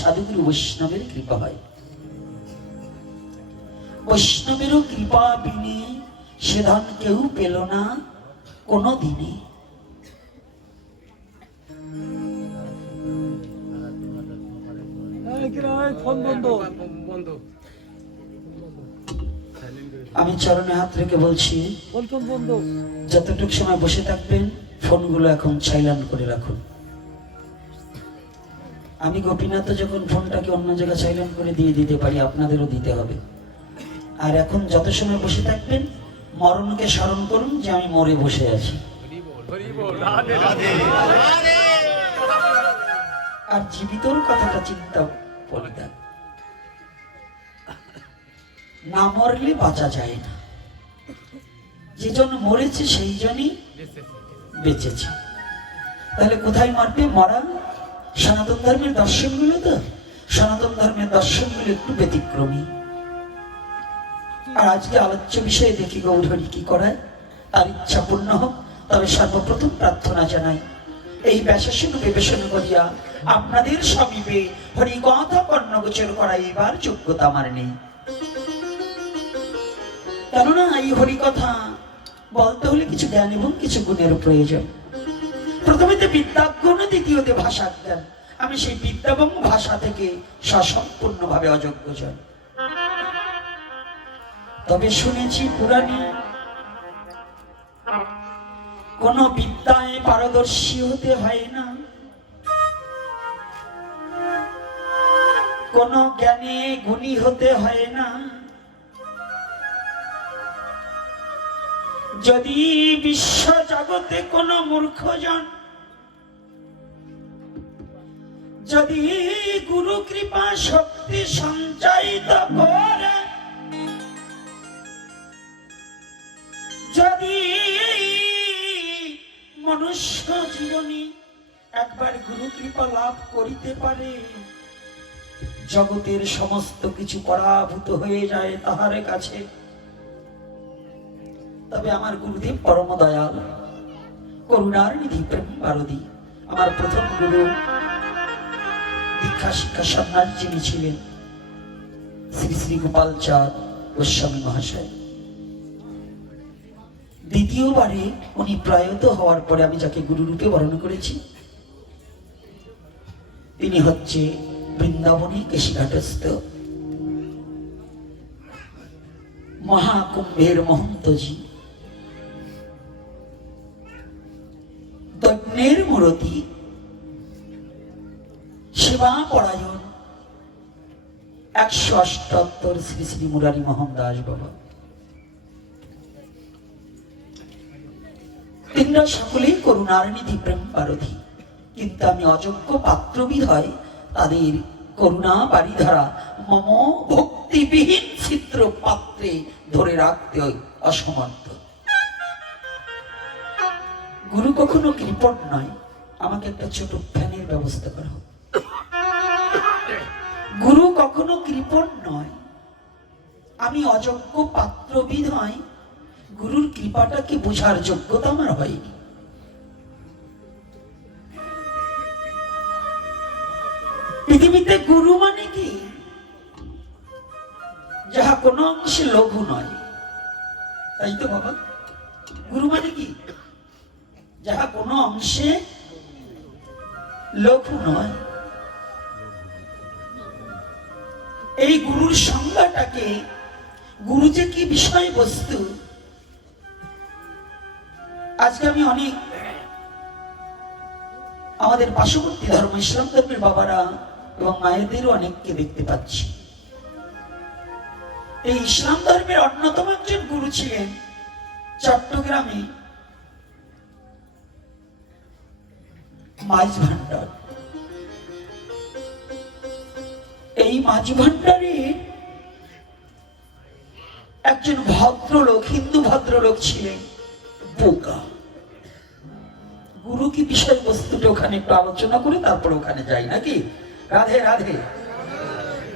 সাধুগুরু বৈষ্ণবের কৃপা হয়। বৈষ্ণবেরও কৃপা বিনে সে ধন কেউ পেল না কোনো দিনে। আমি চরণে হাত রেখে বলছি, যতটুকু সময় বসে থাকবেন ফোনগুলো এখন সাইলেন্ট করে রাখুন। আমি গোপীনাথ যখন ফোনটাকে অন্য জায়গায় সাইলেন্ট করে দিয়ে দিতে পারি, আপনাদেরও দিতে হবে। আর এখন যত সময় বসে থাকবেন মরণকে স্মরণ করুন যে আমি মরে বসে আছি। আর জীবিতর কথাটা চিন্তা পরিত্যাগ, না মরলে বাঁচা যায় না। যে জন মরেছে সেই জনই বেঁচেছে। তাহলে কোথায় মারবে? মরা সনাতন ধর্মের দর্শনগুলো তো, সনাতন ধর্মের দর্শনগুলো একটু ব্যতিক্রমী। আর আজকে আলোচ্য বিষয়ে দেখি গৌরহরি কি করায়, তার ইচ্ছা পূর্ণ হোক। তবে সর্বপ্রথম প্রার্থনা জানাই, এই ব্যাসাসন বিবেচনা করিয়া আপনাদের সমীপে হরিকথা কর্ণগোচর করা এবার যোগ্যতা আমার নেই। কেননা এই হরিকথা বলতে হলে কিছু জ্ঞান এবং কিছু গুণের প্রয়োজন। প্রথমেতে বিদ্যাজ্ঞান, দ্বিতীয়তে ভাষা জ্ঞান। আমি সেই বিদ্যা এবং ভাষা থেকে সসম্পূর্ণভাবে অযোগ্য জন। তবে শুনেছি পুরাণে কোন বিদ্যায় পারদর্শী হতে হয় না, কোন জ্ঞানে গুণী হতে হয় না। যদি বিশ্ব জগতে কোন মূর্খজন যদি গুরু কৃপা শক্তি সঞ্চারিত করে, যদি মনুষ্য জীবনে একবার গুরু কৃপা লাভ করিতে পারে, জগতের সমস্ত কিছু পরাভূত হয়ে যায় তাহার কাছে। তবে আমার গুরুদেব পরম দয়াল, করুণার নিধি, প্রেম বারদী, আমার প্রথম গুরু, দীক্ষা শিক্ষা সন্ন্যাস যিনি ছিলেন শ্রী শ্রী গোপাল চাঁদ গোস্বামী মহাশয়। দ্বিতীয়বারে উনি প্রয়াত হওয়ার পরে আমি যাকে গুরুরূপে বরণ করেছি, তিনি হচ্ছে বৃন্দাবনী কেশিঘাটস্থ মহাকুম্ভের মহন্তজি, দৈন্যের মূরতি, সেবা পরায়ণ 178 শ্রী শ্রী মুরারি মোহন দাস বাবা। তিনরা সকলেই করুণার নিধি, প্রেম বারধি। কিন্তু আমি অযোগ্য পাত্রবিদ হয় তাদের করুণা বাড়িধারা মম ভক্তিবিহীন ছিদ্র পাত্রে ধরে রাখতে অসমর্থ। গুরু কখনো কৃপণ নয়। আমাকে একটা ছোট ফ্যানের ব্যবস্থা করা হোক। গুরু কখনো কৃপণ নয়। আমি অযোগ্য পাত্রবিদ হয়, গুরুর কৃপাটাকে বোঝার যোগ্যতা আমার হয়নি। পৃথিবীতে গুরু মানে কি? যাহা কোনো অংশে লঘু নয়, তাই তো বাবা? গুরু মানে কি? যাহা কোনো অংশে লঘু নয়। এই গুরুর সংজ্ঞাটাকে, গুরু যে কি বিষয়বস্তু, আজকে আমি অনেক আমাদের পার্শ্ববর্তী ধর্ম ইসলাম ধর্মের বাবারা এবং মায়েদেরও অনেককে দেখতে পাচ্ছি। এই ইসলাম ধর্মের অন্যতম একজন গুরু ছিলেন চট্টগ্রামে মাঝ ভান্ডার। এই মাঝ ভান্ডারে একজন ভদ্রলোক, হিন্দু ভদ্রলোক ছিলেন, বোকা। গুরু কি বিষয়বস্তুটা ওখানে একটু আলোচনা করে তারপর ওখানে যাই নাকি? রাধে রাধে।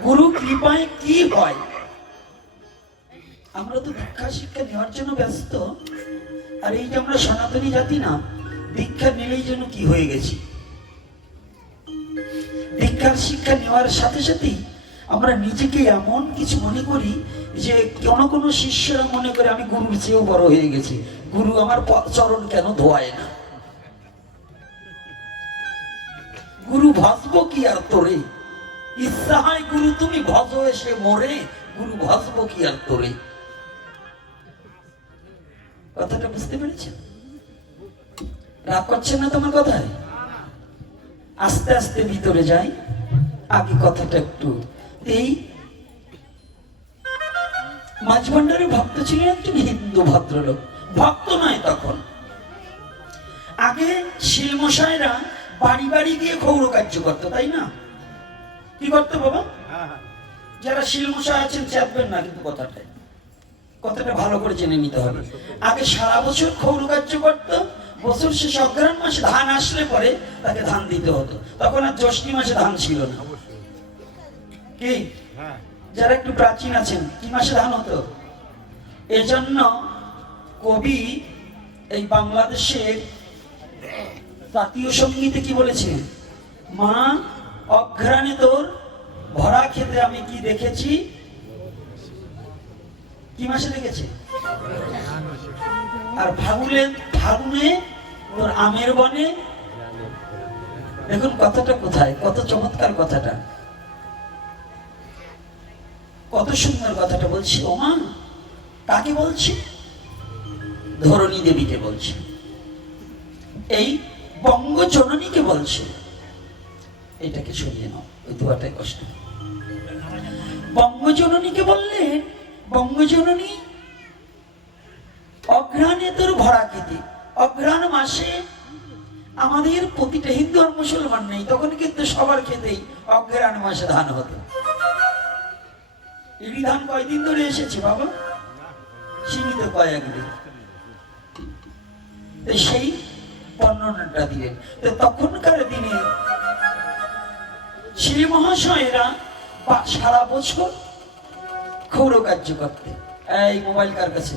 গুরু কৃপায় কি হয়? আমরা তো দীক্ষা শিক্ষা নেওয়ার জন্য ব্যস্ত, আর এই যে আমরা সনাতনী জাতি না, দীক্ষা নিলেই যেন কি হয়ে গেছি। দীক্ষা দীক্ষার শিক্ষা নেওয়ার সাথে সাথেই আমরা নিজেকে এমন কিছু মনে করি যে কোনো শিষ্যরা মনে করে আমি গুরুর চেয়েও বড় হয়ে গেছি, গুরু আমার চরণ কেন ধোয়ায় না, গুরু ভজবো কি আর তোরে, ইচ্ছা হয় গুরু তুমি ভজ এসে মরে, গুরু ভজবো কি আর তোরে। কথাটা বুঝতে পেরেছেন? রাগ করছেন না তোমার কথায়? আস্তে আস্তে ভিতরে যাই, আগে কথাটা একটু। এই মাঝভান্ডারের ভক্ত ছিলেন একজন হিন্দু ভদ্রলোক, ভক্ত নয় তখন। আগে শিলমশাইরা বাড়ি বাড়ি গিয়ে গৌর কার্য করতো, তাই না? কি করতো বাবা? যারা শিলমশাই আছেন চাপবেন না, কিন্তু কথাটা ভালো করে জেনে নিতে হবে। আগে সারা বছর গৌর কার্য করতো, বছর শেষে অগ্রহায়ণ মাসে ধান আসলে পরে তাকে ধান দিতে হতো। তখন আর জ্যৈষ্ঠ মাসে ধান ছিল না। কি যারা একটু প্রাচীন আছেন, কি মাসে ধান হতো? এজন্য কবি এই বাংলাদেশের জাতীয় সঙ্গীতে কি বলেছে? মা অঘ্রাণে তোর ভরা খেতে আমি কি দেখেছি, কি মাসে দেখেছে? আর ফাগুনে তোর আমের বনে। দেখুন কথাটা কোথায়, কত চমৎকার কথাটা, কত সুন্দর কথাটা বলছি। ও মা কাকে বলছি? ধরণী দেবীকে বলছে, এই বঙ্গজননীকে বলছে। এটাকে সরিয়ে নাও, ওই দুয়াটাই কষ্ট। বঙ্গজননীকে বললেন, বঙ্গজননী অঘ্রাণে তোর ভরা খেতে। অঘ্রাণ মাসে আমাদের প্রতিটা হিন্দু আর মুসলমান নেই, তখন কিন্তু সবার খেতেই অঘ্রাণ মাসে ধান হতো। এই ধান কয়দিন ধরে এসেছে বাবা? সীমিত কয়েকদিন। সেই বর্ণনাটা দিলেন। তো তখনকার দিনে শ্রী মহাশয়েরা সারা বছর গৌর কার্য করতে। এই মোবাইল কার কাছে?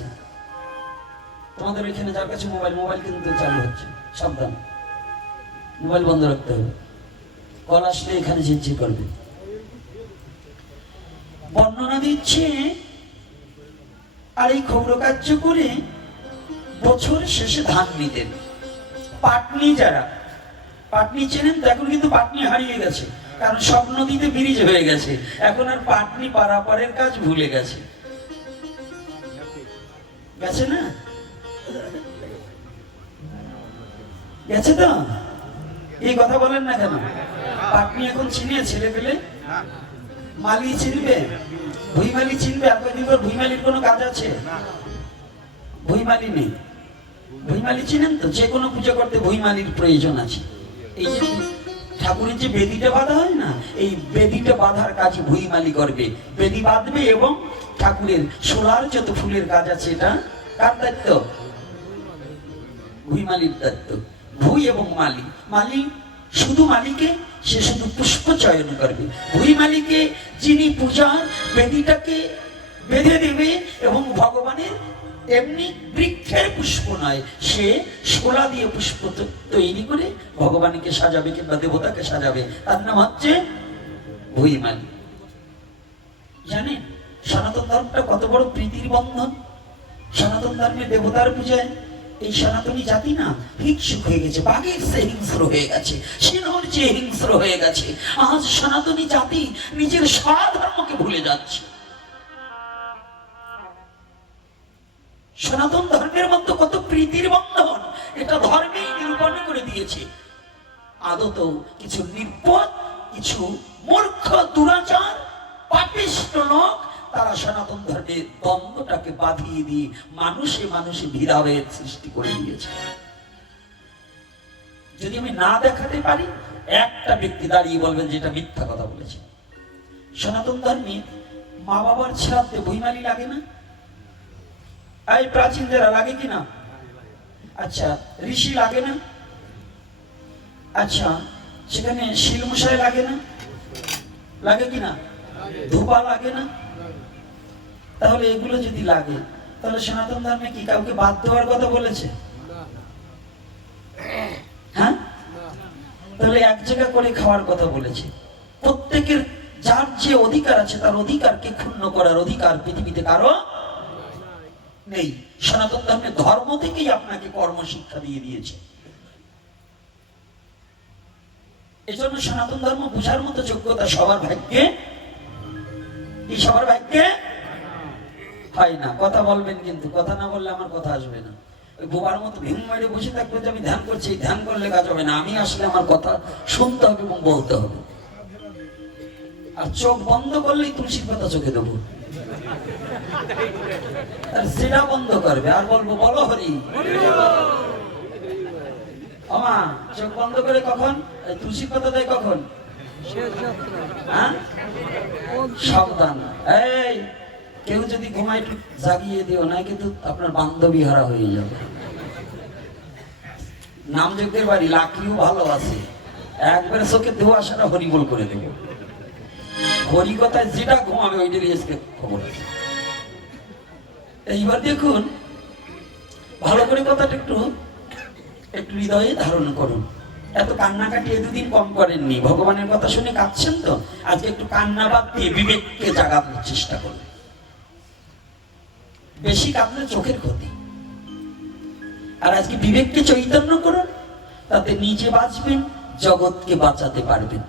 তোমাদের এখানে যার কাছে মোবাইল কিন্তু চালু হচ্ছে, সাবধান, মোবাইল বন্ধ রাখতে হবে, কল আসলে এখানে ঝিরঝির করবে। বর্ণনা দিচ্ছে, আর এই গৌর কার্য করে বছর শেষে ধান নিতেন। পাটনি, যারা পাটনি চেনেন তো? এখন কিন্তু পাটনি হারিয়ে গেছে, কারণ সব নদীতে ব্রিজ হয়ে গেছে, এখন আর পাটনি পারাপারের কাজ ভুলে গেছে। গেছে না? গেছে তো? এই কথা বলেন না কেন? পাটনি এখন চিনিয়ে ছেলে পেলে মালি চিনবে, ভুইমালি চিনবে? এতদিন পর ভুইমালির কোনো কাজ আছে? ভুইমালি নেই। ভুইমালি চিনেন তো? যে কোনো পুজো করতে ভুইমালির প্রয়োজন আছে। এই যে ঠাকুরের যে বেদিটা বাঁধা হয় না, এই বেদিটা বাঁধার কাজ ভুইমালি করবে। বেদি বাঁধবে এবং ঠাকুরের সোলার যত ফুলের কাজ আছে, এটা কার দায়িত্ব? ভুইমালির দায়িত্ব। ভুই এবং মালি, মালি শুধু মালিকে, সে শুধু পুষ্প চয়ন করবে। ভুইমালিকে যিনি পূজার বেদিটাকে বেঁধে দেবে এবং ভগবানের এমনি বৃক্ষের পুষ্প নয়, সে শোলা দিয়ে পুষ্প তৈরি করে ভগবানকে সাজাবে কিংবা দেবতাকে সাজাবে, তার নাম হচ্ছে ভুইমালি। জানেন সনাতন ধর্মটা কত বড় প্রীতির বন্ধন? সনাতন ধর্মে দেবতার পূজায় এই সনাতনী জাতি না হিংসুক হয়ে গেছে, বাঘের চেয়ে হিংস্র হয়ে গেছে, সিংহর চেয়ে হিংস্র হয়ে গেছে। আজ সনাতনী জাতি নিজের স্বধর্মকে ভুলে যাচ্ছে। সনাতন ধর্মের মধ্যে কত প্রীতির বন্ধন, এটা ধর্মেই নিরূপণ করে দিয়েছে। আদত কিছু নির্বোধ, কিছু মূর্খ, দুরাচার, পাপিষ্ঠ লোক, তারা সনাতন ধর্মের দ্বন্দ্বটাকে বাঁধিয়ে দিয়ে মানুষে মানুষে ভেদাভেদ সৃষ্টি করে দিয়েছে। যদি আমি না দেখাতে পারি, একটা ব্যক্তি দাঁড়িয়ে বলবেন যে এটা মিথ্যা কথা বলেছে। সনাতন ধর্মে মা বাবার শ্রাদ্ধে বইমালি লাগে না? এই প্রাচীন যারা লাগে কিনা? আচ্ছা, ঋষি লাগে না? আচ্ছা, সেখানে শিলমশাই লাগে না? লাগে কিনা? ধূপা লাগে না? তাহলে এগুলো যদি লাগে, তাহলে সনাতন ধর্মে কি কাউকে বাদ দেওয়ার কথা বলেছে? হ্যাঁ, তাহলে এক জায়গা করে খাওয়ার কথা বলেছে। প্রত্যেকের যার যে অধিকার আছে তার অধিকারকে ক্ষুণ্ণ করার অধিকার পৃথিবীতে কারো নেই। সনাতন ধর্মের ধর্ম থেকেই আপনাকে কর্মশিক্ষা দিয়ে দিয়েছে। এজন্য সনাতন ধর্ম বোঝার মতো যোগ্যতা সবার ভাগ্যে, এই সবার ভাগ্যে হয় না। কথা বলবেন, কিন্তু কথা না বললে আমার কথা আসবে না। ওই বোবার মতো ভীম মারে বসে থাকবে যে আমি ধ্যান করছি, ধ্যান করলে কাজ হবে না। আমি আসলে আমার কথা শুনতে হবে এবং বলতে হবে। আর চোখ বন্ধ করলেই তুলসীর পাতা চোখে দেবো, আর সেটা বন্ধ করবে আর বলবো বলো হরি। আমা চোখ বন্ধ করে কখন তুলসীর পাতা দেয়? কখন? হ্যাঁ, সাবধান। এই কেউ যদি ঘুমায় একটু জাগিয়ে দিও না, কিন্তু আপনার বান্ধবী হারা হয়ে যাবে। নামযোগ্যের বাড়ি লাকড়িও ভালো আছে, একবারে চোখে ধোয়া সারা হরিবোল করে দেবো। হরিকথায় যেটা ঘুমাবে ওইটারই আজকে খবর আছে। এইবার দেখুন, ভালো করে কথাটা একটু একটু হৃদয়ে ধারণ করুন। এত কান্নাকাটি দুদিন কম করেননি, ভগবানের কথা শুনে কাঁদছেন তো, আজকে একটু কান্না বাদ দিয়ে বিবেককে জাগানোর চেষ্টা করুন। বেশি কাঁদলে চোখের ক্ষতি। আর আজকে বিবেককে চৈতন্য করুন, তাতে নিজে বাঁচবেন, জগৎকে বাঁচাতে পারবেন।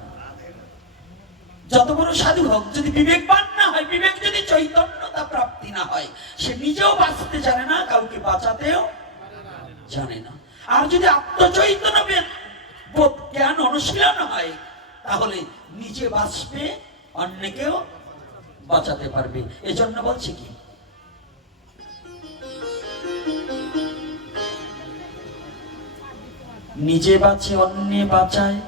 যত বড় সাধু হোক, যদি বিবেকবান না হয়, বিবেক যদি চৈতন্যতা প্রাপ্তি না হয়, সে নিজেও বাঁচতে জানে না, কাউকে বাঁচাতেও জানে না। আর যদি আত্মচৈতন্য বোধ জ্ঞান অনুশীলন হয়, তাহলে নিজে বাঁচবে, অন্যকেও বাঁচাতে পারবে। এজন্য বলছি কি, নিজে বাঁচে অন্যে বাঁচায়,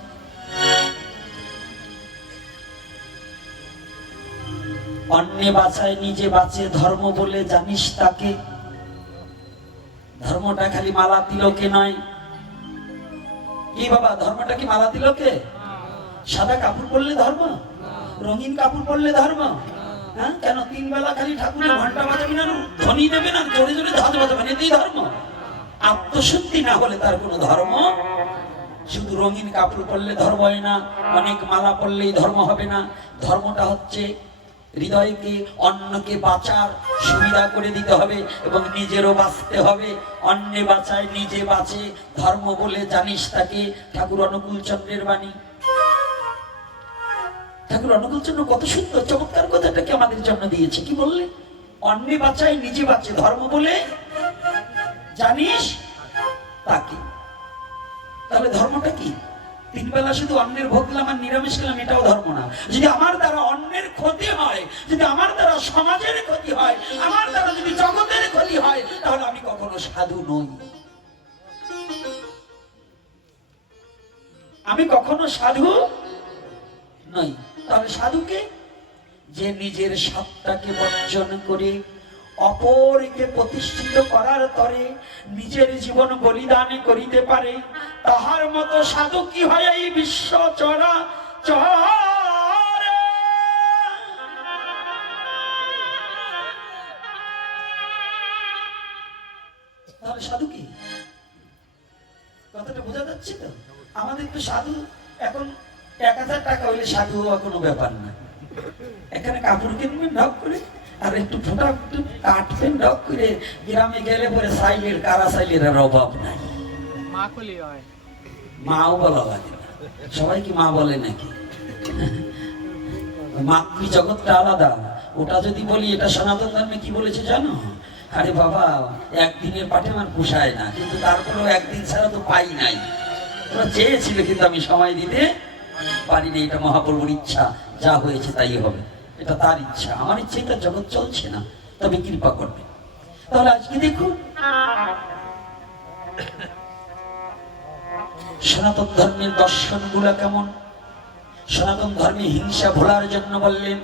অন্যে বাঁচায় নিজে বাঁচে, ধর্ম বলে জানিস তাকে। ধর্মটা খালি মালা তিলকে নয়। কি বাবা, ধর্মটা কি মালা তিলকে? সাদা কাপড় পরলে ধর্ম? রঙিন কাপড় পরলে ধর্ম? হ্যাঁ, কেন তিন বেলা খালি ঠাকুরের ঘন্টা বাজাবি না, ধ্বনি দেবে না, জোরে জোরে ধাজ বাজাবে না, এটাই ধর্ম? আত্মশুদ্ধি না হলে তার কোনো ধর্ম। শুধু রঙিন কাপড় পরলে ধর্ম হয় না, অনেক মালা পরলেই ধর্ম হবে না। ধর্মটা হচ্ছে হৃদয়কে অন্যকে বাঁচার সুবিধা করে দিতে হবে এবং নিজেরও বাঁচতে হবে। অন্যে বাঁচায় নিজে বাঁচে, ধর্ম বলে জানিস তাকে। ঠাকুর অনুকূল চন্দ্রের বাণী। ঠাকুর অনুকূল চন্দ্র কত সুন্দর চমৎকার কথাটাকে আমাদের জন্য দিয়েছে। কি বললেন? অন্যে বাঁচায় নিজে বাঁচে, ধর্ম বলে জানিস তাকে। তাহলে ধর্মটা কি? তিন বেলা শুধু অন্যের ভোগ দিলাম আর নিরামিষ খেলাম, এটাও ধর্ম না। যদি আমার দ্বারা অন্যের ক্ষতি হয়, যদি আমার দ্বারা সমাজের ক্ষতি হয়, আমার দ্বারা যদি জগতের ক্ষতি হয়, তাহলে আমি কখনো সাধু নই। আমি কখনো সাধু নই। তাহলে সাধুকে যে নিজের সত্তাকে বর্জন করে অপরকে প্রতিষ্ঠিত করার তরে নিজের জীবন বলিদান করিতে পারে, তাহার মতো সাধু কি হয় এই বিশ্ব চরা চরে। তাহলে সাধু কি? কথাটা বোঝা যাচ্ছে তো? আমাদের তো সাধু এখন 1000 টাকা হইলে সাধু হওয়া কোনো ব্যাপার না। এখানে কাপড় কিনবেন ঢক করে, আর একটু ফোটা একটু কাটবেন ঢক করে, গ্রামে গেলে পরে সাইলের কারা সাইলের আর অভাব নাই। মাও বলা লাগে না, সবাই কি মা বলে নাকি? মাতৃ জগৎটা আলাদা। ওটা যদি বলি, এটা সনাতন ধর্মে কি বলেছে জানো? আরে বাবা, একদিনের পাঠে আমার পোষায় না, কিন্তু তারপরেও একদিন ছাড়া তো পাই নাই। ওরা চেয়েছিল কিন্তু আমি সময় দিতে পারিনি। এটা মহাপ্রভুর ইচ্ছা, যা হয়েছে তাই হবে, এটা তার ইচ্ছা। আমার ইচ্ছে এটা জগৎ চলছে না, তবে কৃপা করবে। তাহলে আজকে দেখুন, সনাতন ধর্মের দর্শন গুলা কেমন। সনাতন ধর্মে হিংসা ভোলার জন্য বললেন,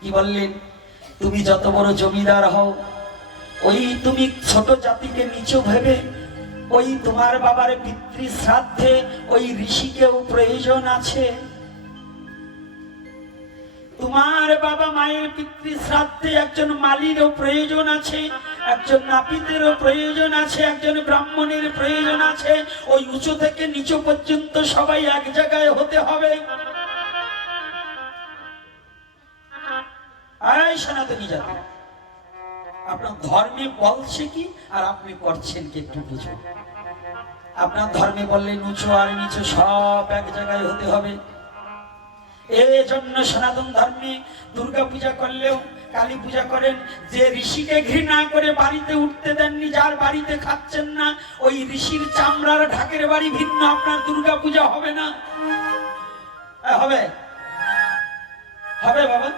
কি বললেন? তুমি যত বড় জমিদার হও, ওই তুমি ছোট জাতিকে নিচু ভেবে, ওই তোমার বাবার পিতৃ শ্রাদ্ধে ওই ঋষিকেও প্রয়োজন আছে। তোমার বাবা মায়ের পিতৃ শ্রাদ্ধে একজন মালিরও প্রয়োজন আছে, একজন নাপিতেরও প্রয়োজন আছে, একজন ব্রাহ্মণের প্রয়োজন আছে। ওই উঁচু থেকে নিচু পর্যন্ত সবাই এক জায়গায় হতে হবে। এই সনাতনী জাতি, আপনার ধর্মে বলছে কি আর আপনি করছেন কি একটু বুঝুন। আপনার ধর্মে বললে উঁচু আর নিচু সব এক জায়গায় হতে হবে। এই জন্য সনাতন ধর্মে দুর্গা পূজা করলেও কালী পূজা করেন। যে ঋষিকে ঘৃণা করে বাড়িতে উঠতে দেননি, যার বাড়িতে খাচ্ছেন না, ওই ঋষির চামড়ার ঢাকের বাড়ি ভিন্ন আপনার দুর্গা পূজা হবে না। হবে হবে বাবা,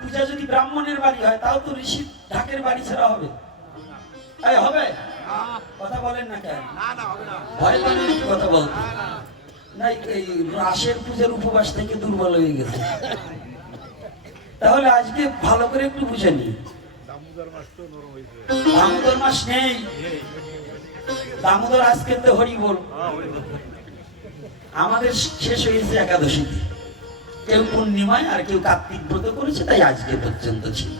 পূজা যদি ব্রাহ্মণের বাড়ি হয় তাও তো ঋষির ঢাকের বাড়ি ছাড়া হবে। হবে কথা বলেন না কেন? ভয় পাবেন কি কথা বলতে? নাই এই রাসের পূজার উপবাস থেকে দুর্বল হয়ে গেছে। তাহলে আজকে ভালো করে একটু বুঝে নি, দামোদর মাস নেই, দামোদর আজকে তো হরি বল। আমাদের শেষ হয়েছে একাদশীতে, কেউ পূর্ণিমায় আর কেউ কার্তিক ব্রত করেছে, তাই আজকে পর্যন্ত ছিল।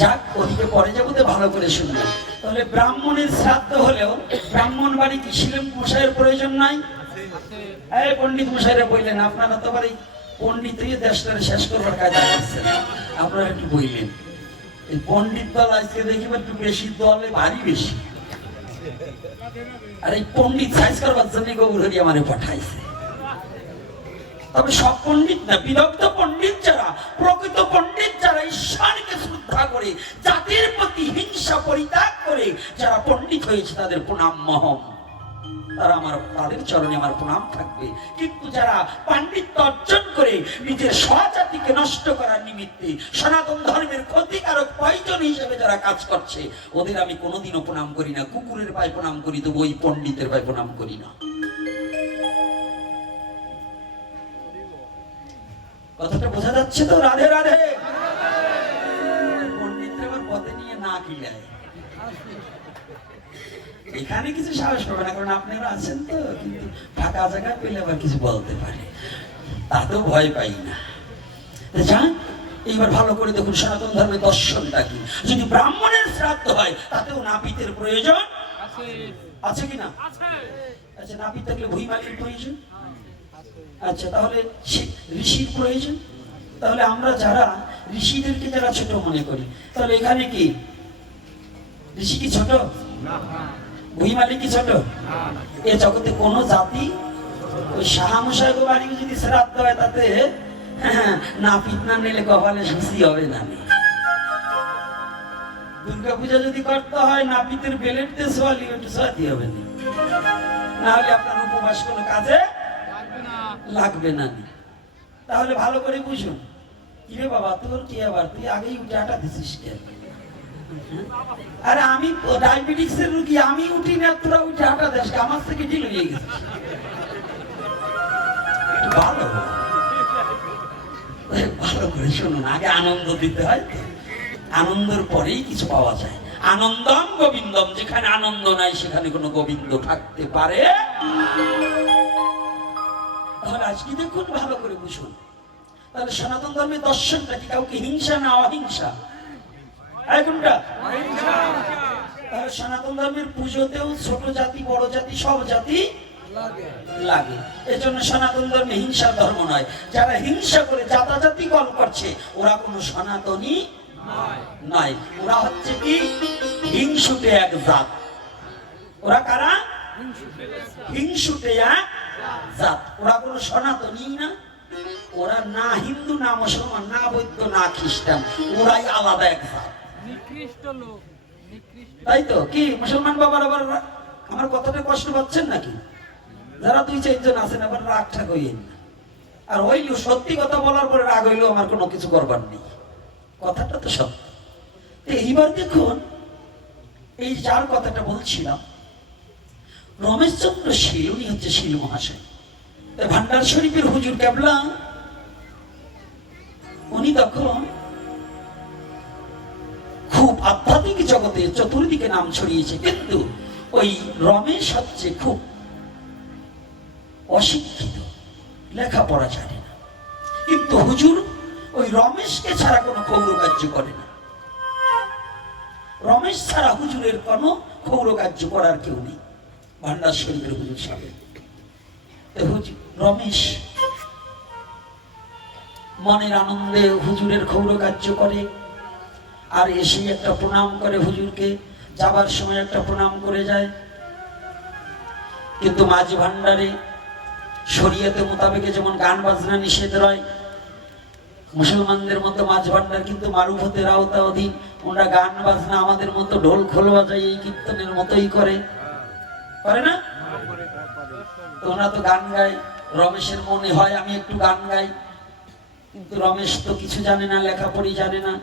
যাক, ওদিকে পরে যাবো, তো ভালো করে শুনবেন। তাহলে ব্রাহ্মণের শ্রাদ্ধ হলেও ব্রাহ্মণ বাড়ি কি শিলেম মশাইয়ের প্রয়োজন নাই? এই পণ্ডিত মশাইরা বললেন, আপনারা তো বাড়ি পণ্ডিত হয়ে দেশটা শেষ করবার কায়দা করছেন, আপনারা একটু বললেন। এই পণ্ডিত দল আজকে দেখিব একটু বেশি, দলে ভারী বেশি। আর এই পণ্ডিত সাইজ করবার জন্য গৌর হরি আমারে পাঠাইছে। তবে সব পণ্ডিত না, বিদগ্ধ পণ্ডিত যারা, প্রকৃত পণ্ডিত যারা ঈশ্বরকে শ্রদ্ধা করে, জাতির প্রতি হিংসা পরিত্যাগ করে যারা পণ্ডিত হয়েছে, তাদের প্রণাম মহম। তাদের চরণে আমার প্রণাম থাকবে। কিন্তু যারা পাণ্ডিত্য অর্জন করে নিজের স্বজাতিকে নষ্ট করার নিমিত্তে সনাতন ধর্মের ক্ষতিকারক পয়জন হিসেবে যারা কাজ করছে, ওদের আমি কোনোদিনও প্রণাম করি না। কুকুরের পায়ে প্রণাম করি, তবু ওই পণ্ডিতের পায়ে প্রণাম করি না। কথাটা বোঝা যাচ্ছে তো? রাধে রাধে। পণ্ডিতরা আবার পথে নিয়ে না কিলায়, এখানে কিছু সাহস পাবে না, কারণ আপনারা আছেন তো। কিন্তু ফাঁকা জায়গা পেলে আবার কিছু বলতে পারে, তাতেও ভয় পাই না। যান, এইবার ভালো করে দেখুন সনাতন ধর্মের দর্শনটা কি। যদি ব্রাহ্মণের শ্রাদ্ধ হয়, তাতেও নাপিতের প্রয়োজন আছে কিনা? আচ্ছা, নাপিত থাকলে ভুইমালির প্রয়োজন। আচ্ছা, তাহলে ঋষির প্রয়োজন। তাহলে আমরা যারা ঋষিদেরকে যারা ছোট মনে করি, তাহলে এখানে কি ঋষি কি ছোট? ভুইমালি কি ছোট? এ জগতে কোন জাতি, ওই শাহামশাই বাড়ি যদি শ্রাদ্ধ হয়, তাতে নাপিত না নিলে কপালে সুসি হবে না। দুর্গা পূজা যদি করতে হয়, নাপিতের বেলেট দিয়ে সোয়ালি একটু সোয়াতি হবে না, না হলে আপনার উপবাস কোনো কাজে লাগবে না। তাহলে ভালো করে বুঝুন। কিরে বাবা, তোর কি আবার, তুই আগেই উঠে আটা দিছিস কেন? আরে আমি ডায়াবেটিস এর রোগী, আমি উঠি না, তোরা উঠে আটা দেশ, আমার থেকে ঢিল হয়ে গেছে। ভালো ভালো করে শুনুন, আগে আনন্দ দিতে হয়, আনন্দের পরেই কিছু পাওয়া যায়। আনন্দম গোবিন্দম, যেখানে আনন্দ নাই সেখানে কোনো গোবিন্দ থাকতে পারে? তাহলে আজকে দেখুন, ভালো করে বুঝুন। তাহলে সনাতন ধর্মের দর্শনটা কি? কাউকে হিংসা না অহিংসা? কোনটা? তাহলে সনাতন ধর্মের পুজোতেও ছোট জাতি বড় জাতি সব জাতি লাগে। এজন্য সনাতন ধর্মে হিংসার ধর্ম নয়। যারা হিংসা করে জাতাজাতি কল করছে, ওরা কোনো সনাতনী নয়। ওরা হচ্ছে কি হিংসুটে এক জাত। ওরা কারা? হিংসুটে এক জাত। ওরা কোনো সনাতনী না। ওরা না হিন্দু, না মুসলমান, না বৌদ্ধ, না খ্রিস্টান। ওরাই আলাদা এক জাত। তাই তো? কি মুসলমান বাবার আবার আমার কথাটা কষ্ট পাচ্ছেন নাকি? যারা 2-4 জন আছেন, আবার রাগ ঠাক হইয়েন না। আর হইল সত্যি কথা বলার পরে রাগ হইলেও আমার কোনো কিছু করবার নেই, কথাটা তো সত্য। এইবার দেখুন, এই যার কথাটা বলছিলাম, রমেশচন্দ্র শীল, উনি হচ্ছে শীল মহাশয়। ভান্ডার শরীফের হুজুর কেবলা, উনি তখন খুব আধ্যাত্মিক জগতে চতুর্দিকে নাম ছড়িয়েছে। কিন্তু ওই রমেশ হচ্ছে খুব অশিক্ষিত, লেখাপড়া জানে না। কিন্তু হুজুর ওই রমেশকে ছাড়া কোনো ক্ষৌর কার্য করে না। রমেশ ছাড়া হুজুরের কোনো ক্ষৌর কার্য করার কেউ নেই। ভান্ডার শরীফের হুজুর সাহেব রমেশ মনের আনন্দে হুজুরের ক্ষৌর কার্য করে, আর এসে একটা প্রণাম করে হুজুরকে, যাবার সময় একটা প্রণাম করে যায়। কিন্তু মাঝ ভান্ডারে শরীয়তে মোতাবেকে যেমন গান বাজনা নিষেধ রয়, মুসলমানদের মতো মাঝ ভান্ডার কিন্তু মারুফতের আওতা অধীন। ওনারা গান বাজনা আমাদের মতো ঢোল খোল বাজাই এই কীর্তনের মতোই করে না? তো ওনারা তো গান গায়। রমেশের মনে হয় আমি একটু গান গাই, কিন্তু রমেশ তো কিছু জানে না, লেখাপড়ি জানে না,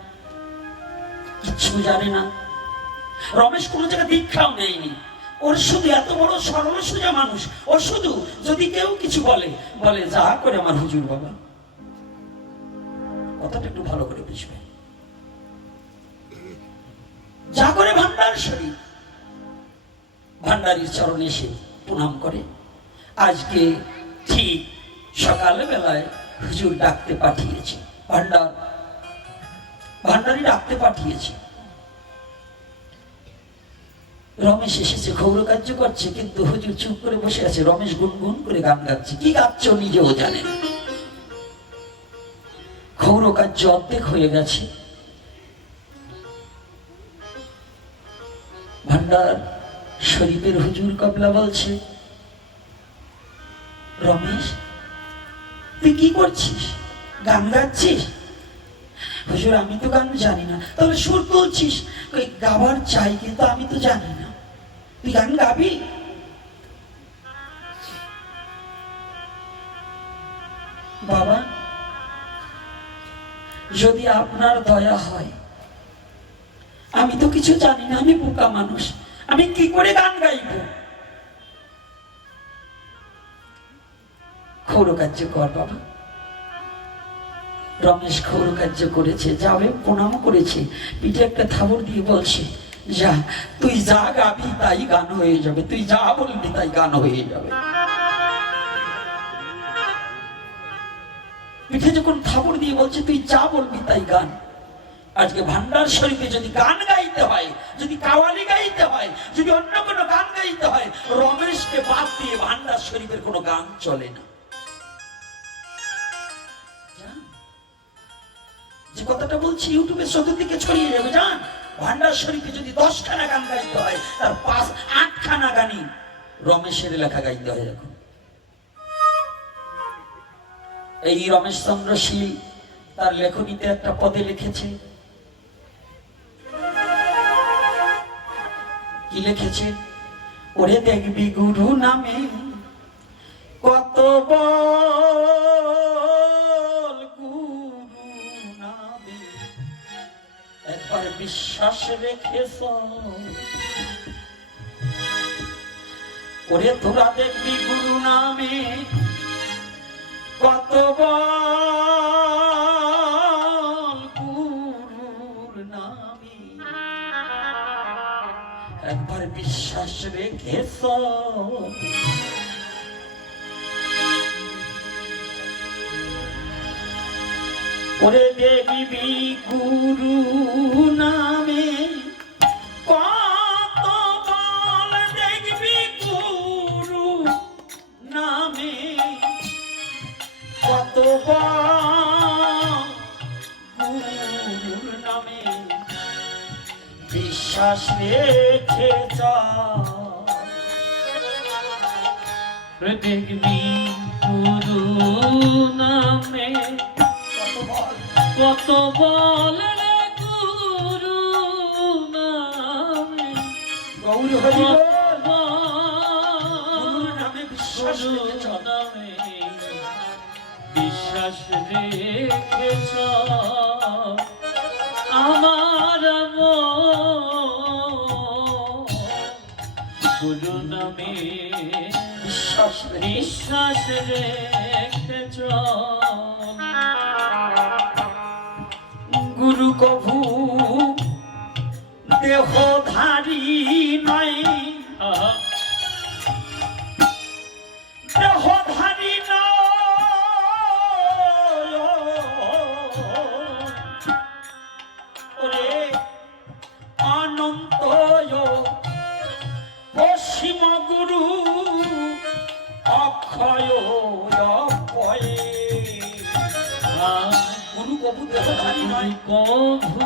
কিচ্ছু জানে না। রমেশ কোনো জায়গায় দীক্ষাও নেয়নি। ওর শুধু এত বড় সরল সোজা মানুষ, ওর শুধু যদি কেউ কিছু বলে যা করে আমার হুজুর বাবা। কথাটা একটু ভালো করে বুঝবে। যা করে ভান্ডার শরীফ, ভান্ডারীর চরণে সে প্রণাম করে। আজকে ঠিক সকাল বেলায় হুজুর ডাকতে পাঠিয়েছে, ভান্ডারী ডাকতে পাঠিয়েছে। রমেশ এসেছে, ক্ষৌর কার্য করছে, কিন্তু হুজুর চুপ করে বসে আছে। রমেশ গুনগুন করে গান গাচ্ছে, কি গাচ্ছে নিজেও জানে না। ক্ষৌর কার্য অর্ধেক হয়ে গেছে। ভান্ডার শরীফের হুজুর কবলা বলছে, রমেশ তুই কি করছিস? গান গাচ্ছিস? হুজুর আমি তো গান জানি না। তাহলে সুর তুলছিস? ওই গাবার চাই, কিন্তু আমি তো জানি না। তুই গান গাবি? বাবা যদি আপনার দয়া হয়, আমি তো কিছু জানি না, আমি বোকা মানুষ, আমি কি করে গান গাইব? ক্ষৌর কার্য কর বাবা। রমেশ ক্ষৌর কার্য করেছে, যাবে প্রণাম করেছে, পিঠে একটা থাবর দিয়ে বলছে, যা তুই যা গাবি তাই গান হয়ে যাবে, তুই যা বলবি তাই গান হয়ে যাবে। পিঠে যখন থাবর দিয়ে বলছে তুই যা বলবি তাই গান। আজকে ভান্ডার শরীফে যদি গান গাইতে হয়, যদি কাওয়ালি গাইতে হয়, যদি অন্য কোনো গান গাইতে হয়, রমেশকে বাদ দিয়ে ভান্ডার শরীফের কোনো গান চলে না। যে কথাটা বলছি ইউটিউবে চতুর্দিকে ছড়িয়ে যাবে, জান। ভান্ডার শরীফে যদি 10খানা গান গাইতে হয়, তার 5-8খানা গানই রমেশের লেখা গাইতে হয়। এখন এই রমেশ চন্দ্র শীল তার লেখনীতে একটা পদে লিখেছে, কি লিখেছে? ওরে দেখবি গুরু নামে কত বল, গুরু নামে একবার বিশ্বাস রেখেছ। ওরে তোরা দেখবি গুরু নামে কত বল, গুরুর নামে একবার বিশ্বাস রেখেছ। ওরে দেখবি গুরু নামে কত বল, দেখবি গুরু নামে কত বল, গুরুর নামে বিশ্বাস রেখে যা। দেখবি গুরু নামে কত বল রে, গুরু নামে গৌর হরি বল, গুরুর নামে বিশ্বাস রেখে চল। নামে বিশ্বাস রেখে চল। আমার গুরু নামে বিশ্বাস রেখে চল। গুরু কভু দেহধারী নয়, দেহধারী নয়, ওরে অনন্ত পশ্চিম গুরু অক্ষয় অক্ষয়ে গুরু কবু দেহধারী নয়, কভু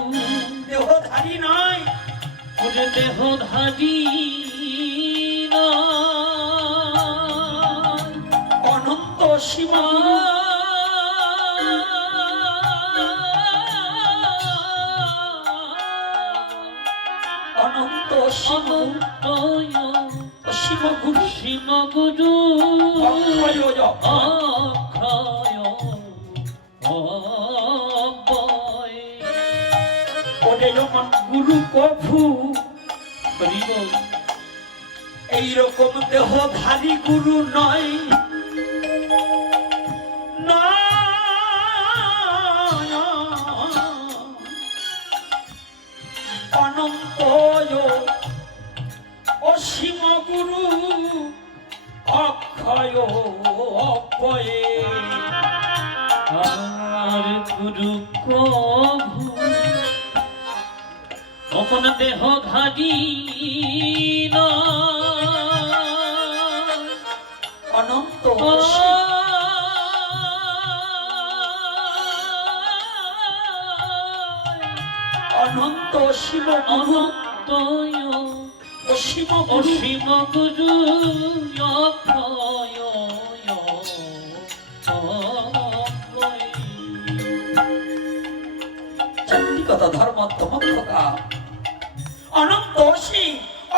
দেহধারী নয়। ওরে দেহধারী নয়, অনন্ত সীমা গুরু, অনন্ত সীমা গুরু, অসীম গুরু, সীম গুরু অক্ষয় অক্ষয়। অক্ষয় অব্যয়। ওরে আমার গুরু কভু হরি বল। এইরকম দেহধারী গুরু নয়, নয়। অনন্ত অসীম গুরু, অক্ষয় অব্যয়ে। আর গুরু কভু অমন দেহধারী নয়, অনন্ত অসীম, অনন্ত অসীম গুরু, অনন্তয় অসীম গুরু, অসীম গুরু অক্ষয় অব্যয়। চারটি কথা ধর্মোত্তম খোকা। অনন্ত অসীম,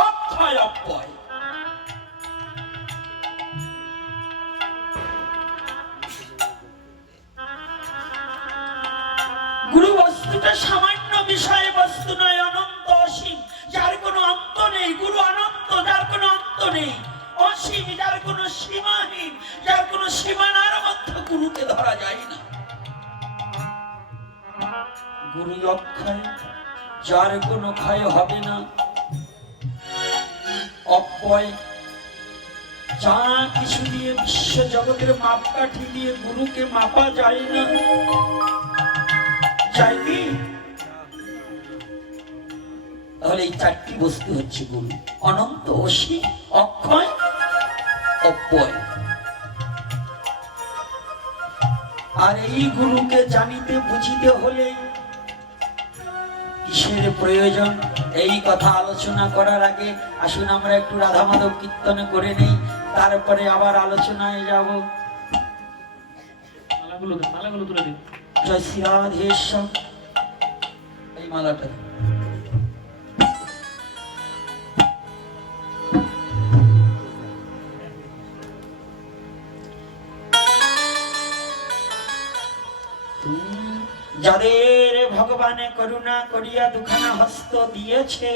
অক্ষয় অব্যয়। গুরু বস্তুটা সামান্য বিষয় বস্তু নয়, অনন্ত অসীম, যার কোনো অন্ত নেই। গুরু অনন্ত, যার কোনো অন্ত নেই। অসীম, যার কোনো সীমাহীন, যার কোনো সীমানার মধ্যে গুরুকে ধরা যায় না। গুরু অক্ষয়, যার কোনো ক্ষয় হবে না। অব্যয়, যা কিছু দিয়ে বিশ্ব জগতের মাপকাঠি দিয়ে গুরুকে মাপা যায় না। চাই কি? তাহলে এই চারটি বস্তু হচ্ছে গুরু, অনন্ত অসীম, অক্ষয় অব্যয়। আর এই গুরুকে জানিতে বুঝিতে হলে কিসের প্রয়োজন? এই কথা আলোচনা করার আগে আসুন আমরা একটু রাধা মাধব কীর্তন করে নেই, তারপরে আবার আলোচনায় যাব। মালাগুলো তুলে দিন। জয় শ্রী রাধেশ্বর। এই মালাটা যাদের ভগবানে করুণা করিয়া দুখানা হস্ত দিয়েছে,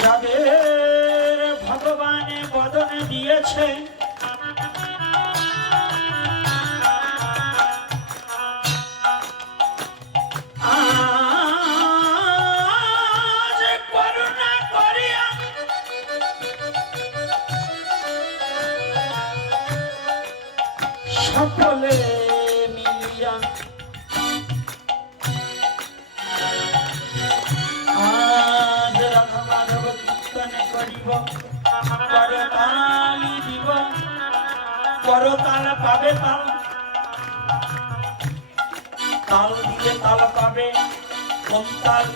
যাদের ভগবানে বদনে দিয়েছে, আজ করুণা করিয়া সকলে মিলিয়া আজ রাধা মাধব কীর্তন করিব, করতালি দিব, করতাল পাবে তাল, তাল দিলে তাল পাবে। কোন তাল?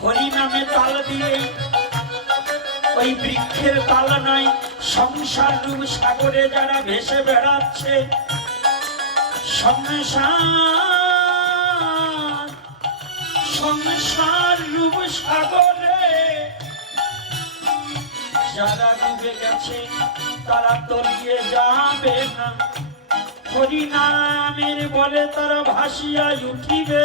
হরি নামে তাল দিলে ওই বৃক্ষের তাল নয়, সংসার রূপ সাগরে যারা ভেসে বেড়াচ্ছে, সংসার সংসার রূপ সাগরে যারা ডুবে গেছে তারা তলিয়ে যাবে না। হরি নামের বলে তারা ভাসিয়া উঠিবে।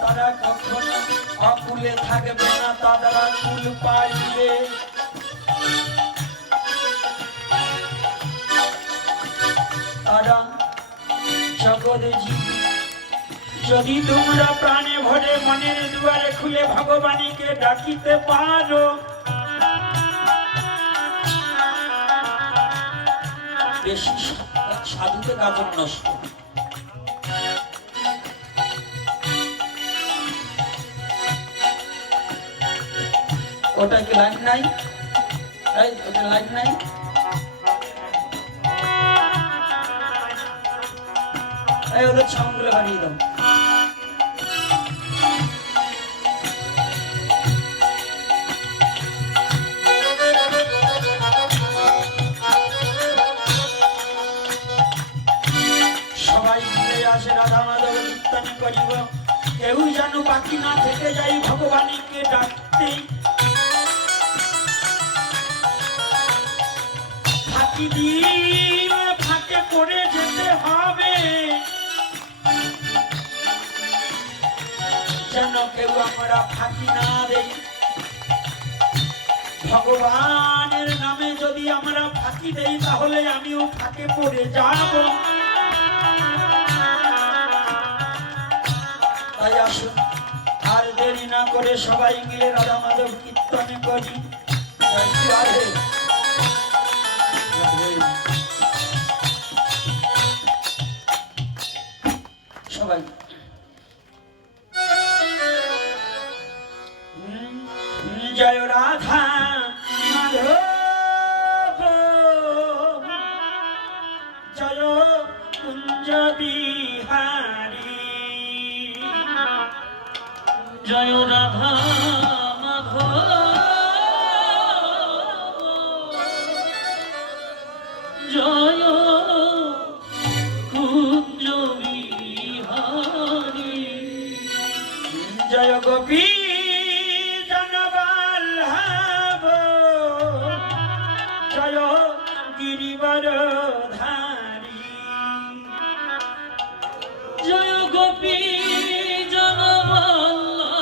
তারা কখনো অকুলে থাকবে না, তারা কুল পাইবে। তারা জগৎ জীবী। যদি তোমরা প্রাণে ভরে মনের দুয়ারে খুলে ভগবানীকে ডাকিতে পারো, বেশি সাধুতে গাজন নষ্ট। ওটা কি লাইন নাই? ওটা লাইন নাই। এই ওদের ছাউনগুলো বাড়িয়ে দাও। সবাই ফিরে আসে রাধা মাধব কীর্তন করিব, কেউ যেন বাকি না থেকে যাই ভগবানকে ডাকতে। ফাঁকি দিয়ে ফাঁকে করে যেতে হবে, যেন কেউ আমরা ফাঁকি না দেই। ভগবানের নামে যদি আমরা ফাঁকি দেই তাহলে আমিও ফাঁকে পড়ে যাব। তাই আসুন আর দেরি না করে সবাই মিলে রাধা মাধব কীর্তনে করি। রাধে সবাই জয় রাধা মাধব, জয় কুঞ্জ বিহারী, জয় রাধা মাধব, জয় কুঞ্জ বিহারী, জয় গোপী জনবল্লভ, জয় গিরিবরধারী, জয় গোপী জনবল্লভ,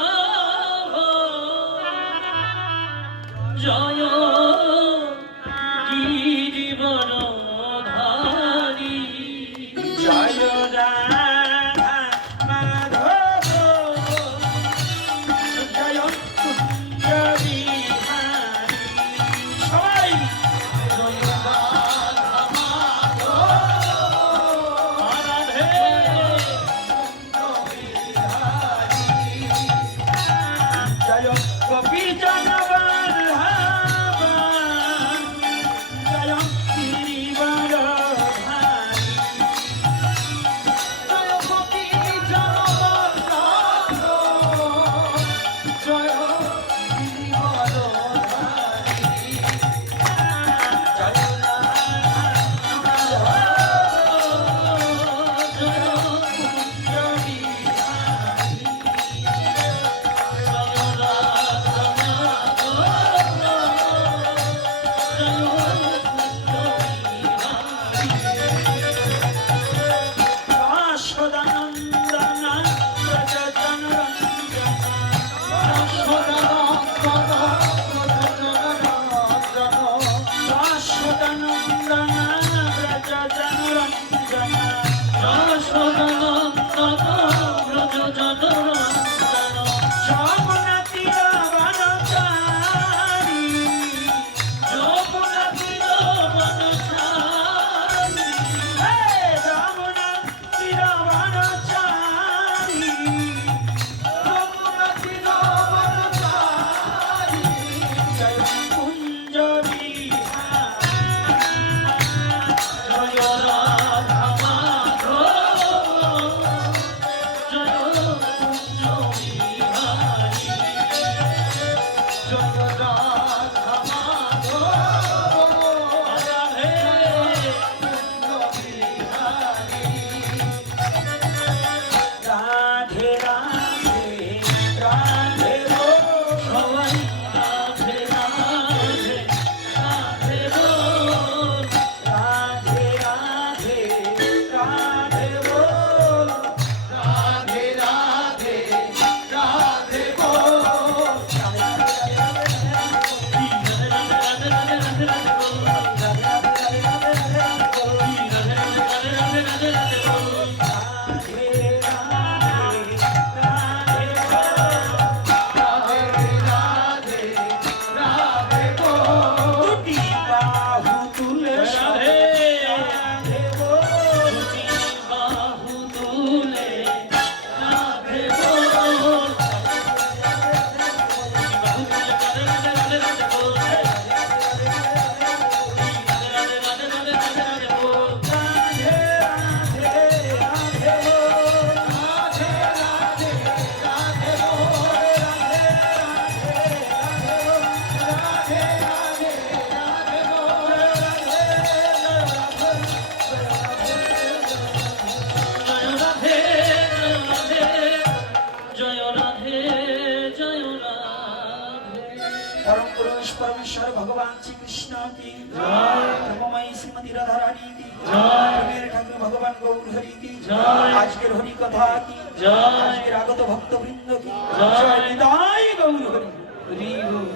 ভগবান গৌর হরি কি জয়। আজকের হরি কথা কি জয়। আজকের আগত ভক্তবৃন্দ কি জয়। জয় নিতাই গৌর হরি। হরি বল।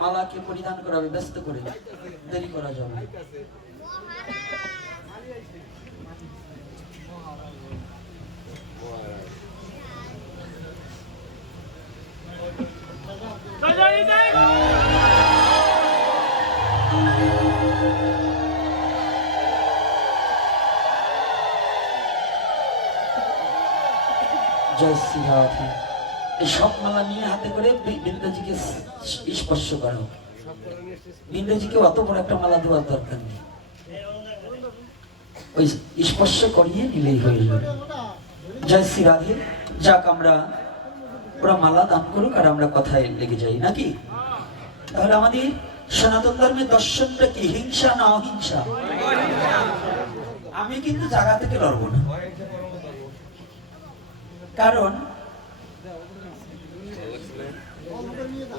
মালাকে পরিধান করাবে ব্যস্ত করে, দেরি করা যাবে না। জয় শ্রী রাধে। এই সব মালা নিয়ে হাতে করে বৃন্দাজিকে স্পর্শ করো। বৃন্দাজিকে অত বড় একটা মালা দেওয়ার দরকার নেই, ওই স্পর্শ করিয়ে নিলেই হয়ে যাবে। জয় শ্রী রাধে। যাক, আমরা ওরা মালা দান করুক আর আমরা কথায় লেগে যাই নাকি। তাহলে আমাদের সনাতন ধর্মের দর্শনটা কি, হিংসা না অহিংসা? আমি কিন্তু জায়গা থেকে লড়বো না, কারণ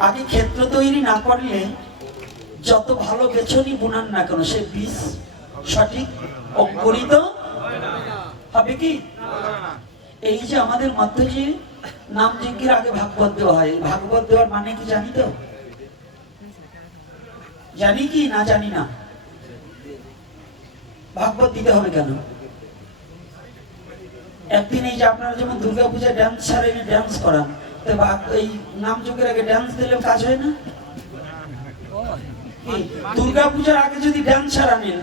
আগে ক্ষেত্র তৈরি না করলে যত ভালো বেছনি বুনান না কেন সে বীজ সঠিক অঙ্কুরিত হবে কি? এই যে আমাদের মধ্যে যে নাম যজ্ঞের আগে ভাগবত দেওয়া হয়, ভাগবত দেওয়ার মানে কি জানি তো? জানি কি না জানি না? ভাগবত দিতে হবে কেন? একদিন এই যে আপনারা যেমন দুর্গাপূজা ড্যান্স ছাড়া ড্যান্স করান, এই নাম যজ্ঞের আগে ড্যান্স দিলে কাজ হয় না? দুর্গাপূজার আগে যদি ড্যান্স ছাড়া নেন,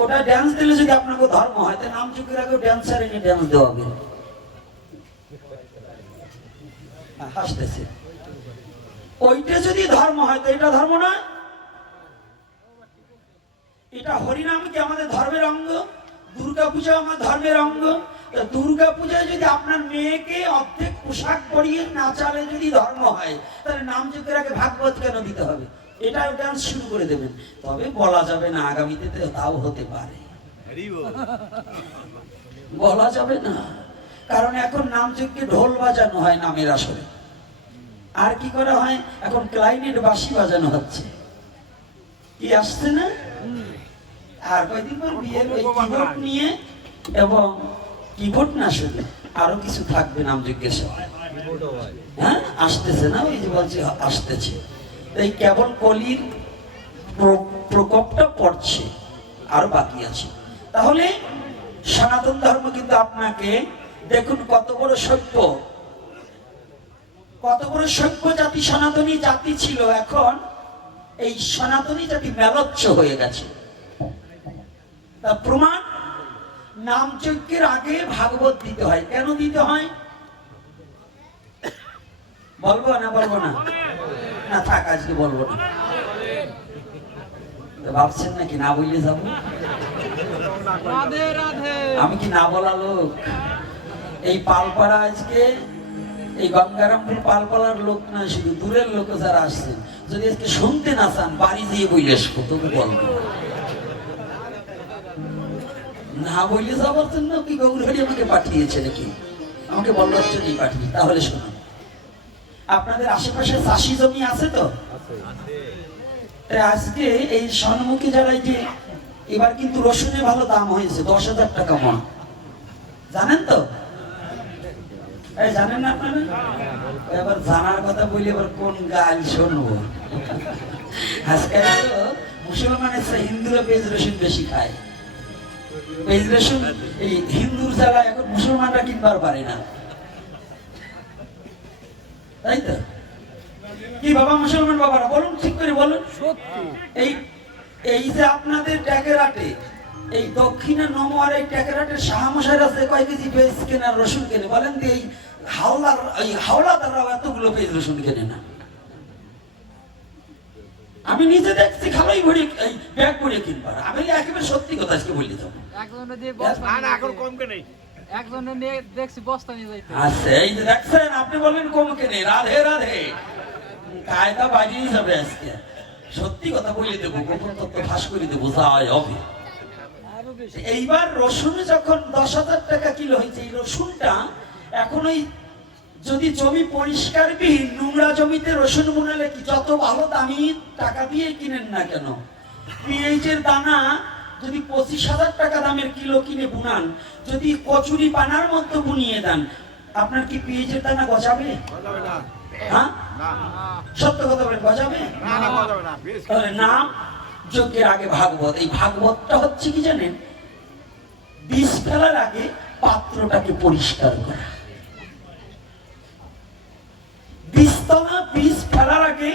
ওটা ড্যান্স দিলে যদি আপনাকে ধর্ম হয়, তাহলে নাম যজ্ঞের আগে ড্যান্স ছাড়া নিয়ে ড্যান্স দেওয়া হবে। হাসতেছে। ওইটা যদি ধর্ম হয় তো এটা ধর্ম নয়। এটা হরিনাম কি আমাদের ধর্মের অঙ্গ, দুর্গাপূজা আমার ধর্মের অঙ্গ। দুর্গাপূজায় যদি আপনার মেয়েকে অর্ধেক পোশাক পরিয়ে নাচালে যদি ধর্ম হয়, তাহলে নাম যজ্ঞের আগে ভাগবত কেন দিতে হবে? এটা ডান্স শুরু করে দেবেন। তবে বলা যাবে না, আগামীতে তাও হতে পারে, বলা যাবে না, কারণ এখন নাম যজ্ঞে ঢোল বাজানো হয় নামের আসরে। আর কি করা হয়, এখন ক্লাইনেট বাঁশি বাজানো হচ্ছে। কি আসছে না? আর কয়েকদিন পর বিয়ের ওই কিবোর্ড নিয়ে, এবং কিবোর্ড না শুধু আরো কিছু থাকবে নাম যজ্ঞের সময়। হ্যাঁ, আসতেছে না? ওই যে বলছে আসতেছে। এই কেবল কলির প্রকোপটা পড়ছে, আর বাকি আছে। তাহলে সনাতন ধর্ম কিন্তু আপনাকে দেখুন কত বড় সভ্য, কত বড় সভ্য জাতি সনাতনী জাতি ছিল, এখন এই সনাতনী জাতি মেলচ্ছ হয়ে গেছে। তার প্রমাণ, নাম যজ্ঞের আগে ভাগবত দিতে হয়। কেন দিতে হয় বলবো না? বলবো না? না থাক, আজকে বলবো না। ভাবছেন নাকি না বললে যাবো? আমি কি না বলা লোক? এই পালপাড়া আজকে, এই গঙ্গারামপুর পালপাড়ার লোক না, শুধু দূরের লোক যারা আসছেন, যদি আজকে শুনতে না চান বাড়ি দিয়ে বইলে আসবো, তবু বলবো না। বললে যাবার জন্য কি গৌর হরি আমাকে পাঠিয়েছে নাকি? আমাকে বলবার জন্যই পাঠিয়ে। তাহলে শুনুন, আপনাদের আশেপাশে চাষি জমি আছে তো? আজকে এই সন্মুখী জায়গায় যে এবার কিন্তু রসুনের ভালো দাম হয়েছে, 10,000 টাকা মন, জানেন তো? জানেন না আপনারা? এবার জানার কথা বলি, এবার কোন গাল শুনবো? আজকাল তো মুসলমানের চেয়ে হিন্দুরা পেঁয়াজ রসুন বেশি খায়। পেঁয়াজ রসুন এই হিন্দুর জায়গায় এখন মুসলমানরা কিনবার পারে না, তাই তো? কি বাবা মুসলমান বাবারা বলুন, ঠিক করে বলুন। এই যে আপনাদের ট্যাকেরাটে, এই দক্ষিণে নমোয়ার এই ট্যাকেরাটের শাহমশাইরা যে কয় কেজি পেঁয়াজ কেনে আর রসুন কেনে, বলেন যে এই হাওলাদাররাও এতগুলো পেঁয়াজ রসুন কেনে না। আমি নিজে দেখছি খালাই ভরে এই ব্যাগ ভরে কিনবার। আমি একেবারে সত্যি কথা আজকে বললি তো। আচ্ছা, এই যে দেখছেন, আপনি বলেন কম কেনে, রাধে রাধে, কায়দা বাড়িয়ে যাবে আজকে। সত্যি কথা বলে দেবো, গোপন তত্ত্ব ফাঁস করে দেবো, যাই হবে। এইবার রসুন যখন 10,000 টাকা কিলো হয়েছে, এই রসুনটা এখন ওই যদি জমি পরিষ্কার বিহীন নোংরা জমিতে রসুন বুনালে কি, যত ভালো দামি টাকা দিয়ে কিনেন না কেন, পিএইচের দানা যদি 25,000 টাকা দামের কিলো কিনে বুনান, যদি কচুরি পানার মতো বুনিয়ে দেন, আপনার কি পেঁয়াজের দানা গজাবে? হ্যাঁ, সত্য কথা বলেন, গজাবে? তাহলে নাম যজ্ঞের আগে ভাগবত। এই ভাগবতটা হচ্ছে কি জানেন? বীজ ফেলার আগে পাত্রটাকে পরিষ্কার করা। বীজতলা বীজ ফেলার আগে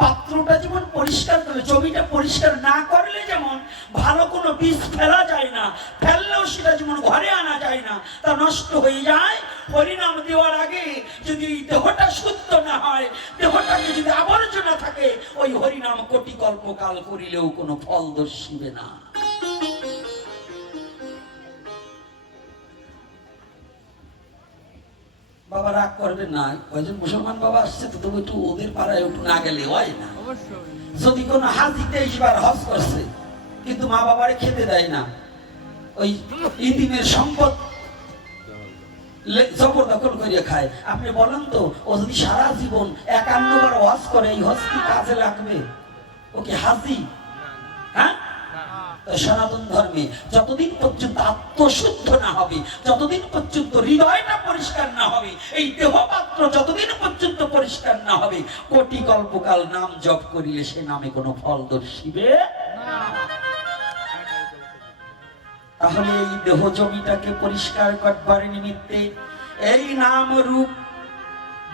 পাত্রটা যেমন পরিষ্কার করে, জমিটা পরিষ্কার না করলে যেমন ভালো কোনো বীজ ফেলা যায় না, ফেললেও সেটা যেমন ঘরে আনা যায় না, তা নষ্ট হয়ে যায়। হরিনাম দেওয়ার আগে যদি দেহটা শুদ্ধ না হয়, দেহটাকে যদি আবর্জনা থাকে, ওই হরিনাম কোটি কল্পকাল করিলেও কোনো ফল দর্শিবে না। বাবা রাগ করবেন না, কয়জন মুসলমান বাবা আসছে তো, তবু একটু ওদের পাড়ায় একটু না গেলে হয় না। যদি কোনো হাজি 23 বার হজ করছে কিন্তু মা বাবারে খেতে দেয় না, ওই ইতিমের সম্পদ জবরদখল করিয়া খায়, আপনি বলেন তো, ও যদি সারা জীবন 51 বার হজ করে, এই হজ কি কাজে লাগবে? ও কি হাজি? হ্যাঁ, সনাতন ধর্মে যতদিন পর্যন্ত আত্মশুদ্ধ না হবে, যতদিন পর্যন্ত হৃদয়টা পরিষ্কার না হবে, এই দেহপাত্র যতদিন পর্যন্ত পরিষ্কার না হবে, কোটি কল্পকাল নাম জপ করিলে সে নামে কোনো ফল দর্শিবে না। তাহলে এই দেহ জমিটাকে পরিষ্কার করবার নিমিত্তে এই নাম রূপ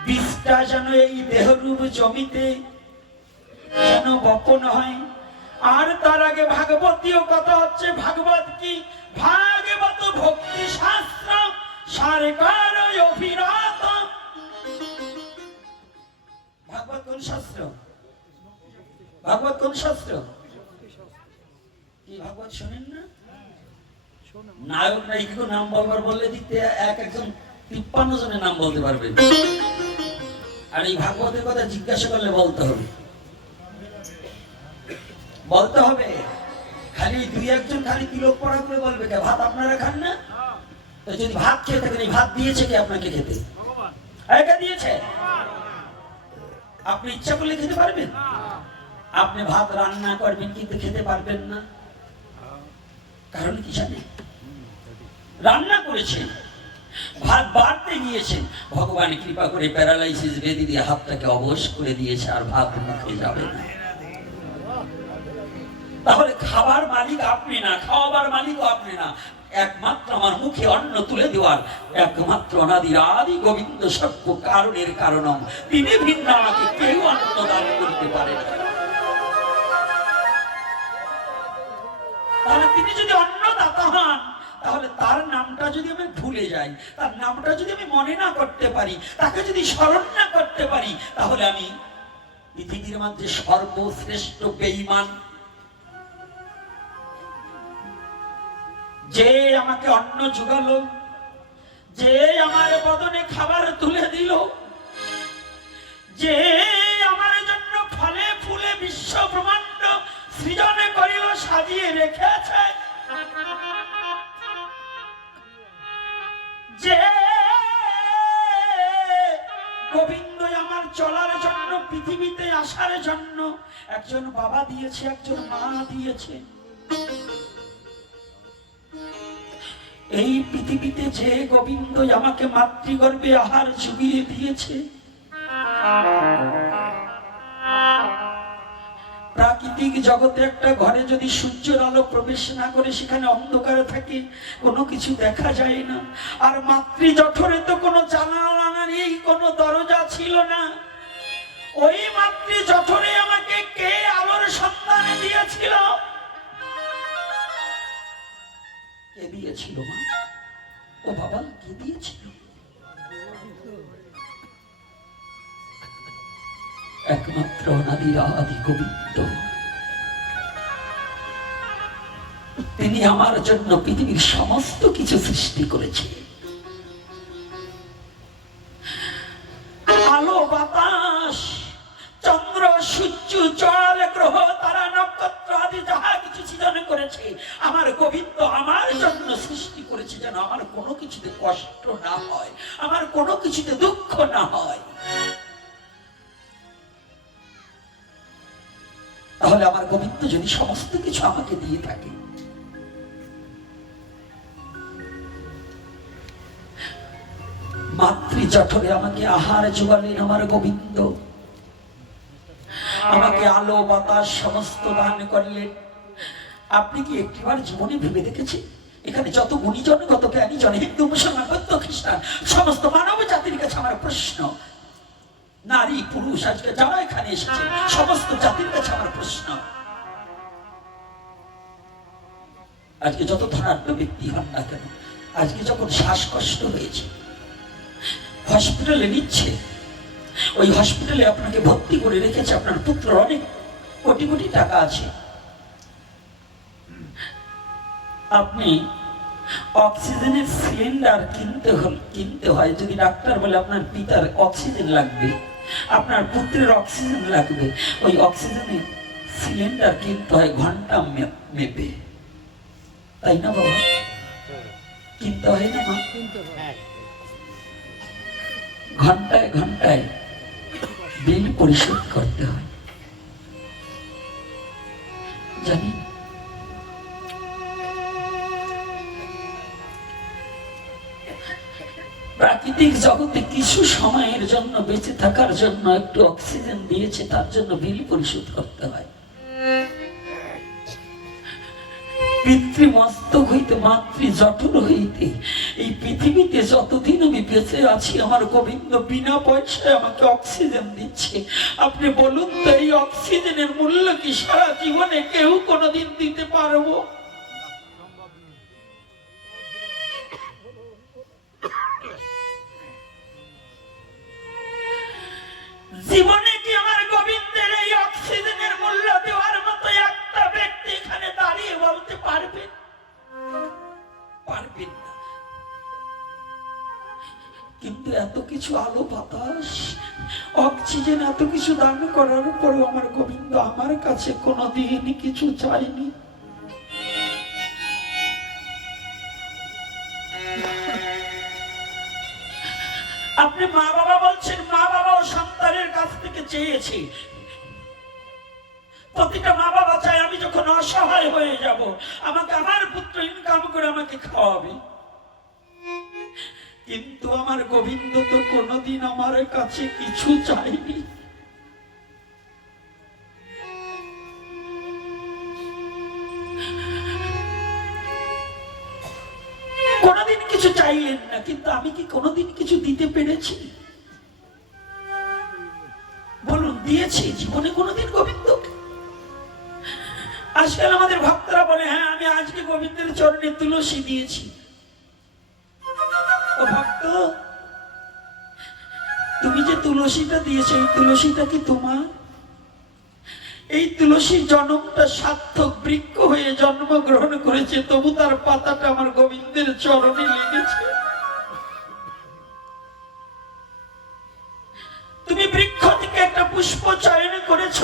বীজটা যেন এই দেহ রূপ জমিতে যেন বপন হয়। আর তার আগে ভাগবতীয় কথা হচ্ছে, ভাগবত কি? ভাগবত ভক্তি শাস্ত্র সারকার অভিরত। ভাগবত কোন শাস্ত্র? ভাগবত কোন শাস্ত্র? কি ভাগবত শোনেন না? নায়ক নায়িকা নাম বলবার বললে দিতে একজন 53 জনের নাম বলতে পারবে, আর এই ভাগবতের কথা জিজ্ঞাসা করলে বলতে হবে, বলতে হবে। খালি 2-1 জন খালি তিলক পড়া করে বলবে, কে ভাত আপনারা খান না? তো যদি ভাত খেয়ে থাকেন, এই ভাত দিয়েছে কে আপনাকে খেতে? একা দিয়েছে। আপনি ইচ্ছা করলে খেতে পারবেন? আপনি ভাত রান্না করবেন কিন্তু খেতে পারবেন না, কারণ কি জানেন? রান্না করেছেন, ভাত বাড়তে গিয়েছেন, ভগবান কৃপা করে প্যারালাইসিস বেদি দিয়ে হাতটাকে অবশ করে দিয়েছে, আর ভাত মুখে যাবে না। তাহলে খাবার মালিক আপনি না, খাওয়াবার মালিক আপনি না, একমাত্র আমার মুখে অন্ন তুলে দেওয়ার একমাত্র অনাদির আদি গোবিন্দ সর্ব কারণের কারণম, তিনি ভিন্ন আমাকে কেউ অন্ন দান করতে পারে না। তাহলে তিনি যদি অন্নদাতা হন, তাহলে তার নামটা যদি আমি ভুলে যাই, তার নামটা যদি আমি মনে না করতে পারি, তাকে যদি স্মরণ না করতে পারি, তাহলে আমি পৃথিবীর মধ্যে সর্বশ্রেষ্ঠ বেঈমান। যে আমাকে অন্ন জোগালো, যে আমার বদনে খাবার তুলে দিল, যে আমার জন্য ফলে ফুলে বিশ্ব ব্রহ্মাণ্ড সৃজন করিল, সাজিয়ে রেখেছে, যে গোবিন্দ আমার চলার জন্য, পৃথিবীতে আসার জন্য একজন বাবা দিয়েছে, একজন মা দিয়েছে। এই পৃথিবীতে যে গোবিন্দ আমাকে মাতৃগর্ভে আহার জুগিয়ে দিয়েছে, প্রাকৃতিক জগতে একটা ঘরে যদি সূর্যের আলো প্রবেশ না করে, সেখানে অন্ধকার থাকে, কোনো কিছু দেখা যায় না। আর মাতৃ জঠরে তো কোনো জানালা নেই, কোনো দরজা ছিল না। ওই মাতৃ জঠরে আমাকে কে আলোর সন্ধান দিয়েছিল? কে দিয়েছিল মা? ও বাবা, কে দিয়েছিল? একমাত্র অনাদির আদি গোবিন্দ। তিনি আমার জন্য পৃথিবীর সমস্ত কিছু সৃষ্টি করেছে। আলো, বাতাস, চন্দ্র, সূর্য, জল, গ্রহ, তারা, নক্ষত্র আদি যাহা কিছু সৃজন করেছে, আমার গোবিন্দ আমার জন্য সৃষ্টি করেছে, যেন আমার কোনো কিছুতে কষ্ট না হয়, আমার কোনো কিছুতে দুঃখ না হয়। তাহলে আমার গোবিন্দ যদি সমস্ত কিছু আমাকে দিয়ে থাকে, মাতৃ জঠরে আমাকে আহার জোগালেন আমার গোবিন্দ, আমাকে আলো বাতাস সমস্ত দান করলেন। আপনি কি একটিবার জীবনে ভেবে দেখেছেন এখানে যত গুণীজন, কত জ্ঞানীজন, হিন্দু মুসলমান বৌদ্ধ খ্রিস্টান সমস্ত মানব জাতির কাছে আমার প্রশ্ন, নারী পুরুষ আজকে যারা এখানে এসেছে সমস্ত জাতির কাছে আমার প্রশ্ন, আজকে যত ধনাঢ্য ব্যক্তি হন না কেন, আজকে যখন শ্বাসকষ্ট হয়েছে হসপিটালে নিচ্ছে, ওই হসপিটালে আপনাকে ভর্তি করে রেখেছে, আপনার পুত্র অনেক কোটি কোটি টাকা আছে, আপনি অক্সিজেনের সিলিন্ডার কিনতে হয়, যদি ডাক্তার বলে আপনার পিতার অক্সিজেন লাগবে, আপনার পুত্রের অক্সিজেন লাগবে, ওই অক্সিজেনের সিলিন্ডার কিনতে হয় ঘন্টা মেপে, তাই না বাবা? কিনতে হয় না মা? ঘন্টায় ঘন্টায় বিল পরিশোধ করতে হয়, জানি। প্রাকৃতিক জগতে কিছু সময়ের জন্য বেঁচে থাকার জন্য একটু অক্সিজেন দিয়েছে, তার জন্য বিল পরিশোধ করতে হয়। পিতৃমস্তক হইতে মাতৃ জঠর হইতে এই পৃথিবীতে যতদিন আমি বেঁচে আছি আমার গোবিন্দ বিনা পয়সায় আমাকে অক্সিজেন দিচ্ছে। আপনি বলুন তো এই অক্সিজেনের মূল্য কি সারা জীবনে কেউ কোনোদিন দিতে পারবো? জীবনে কি আমার গোবিন্দের এই অক্সিজেনের মূল্য দেওয়ার মতো একটা ব্যক্তি এখানে দাঁড়িয়ে বলতে পারবেন? পারবেন না। কিন্তু এত কিছু আলো বাতাস অক্সিজেন এত কিছু দান করার পরেও আমার গোবিন্দ আমার কাছে কোনোদিন কিছু চাইনি। আপনি মা বাবা বলছেন, মা বাবাও সন্তানের কাছ থেকে চেয়েছে, প্রতিটা মা বাবা চায় আমি যখন অসহায় হয়ে যাব আমাকে আমার পুত্র ইনকাম করে আমাকে খাওয়াবে, কিন্তু আমার গোবিন্দ তো কোনোদিন আমার কাছে কিছু চাইনি। কোনোদিন কিছু চাইলেন না, কিন্তু আমি কি কোনোদিন কিছু দিতে পেরেছি? বলুন, দিয়েছি জীবনে কোনোদিন গোবিন্দকে? আজকাল আমাদের ভক্তরা বলে হ্যাঁ আমি আজকে গোবিন্দের চরণে তুলসী দিয়েছি। ও ভক্ত, তুমি যে তুলসীটা দিয়েছো এই তুলসীটা কি তোমার? এই তুলসী জন্মটা সার্থক, বৃক্ষ হয়ে জন্মগ্রহণ করেছে, তবু তার পাতাটা আমার গোবিন্দের চরণে লেগেছে। তুমি বৃক্ষ থেকে একটা পুষ্প চয়ন করেছ,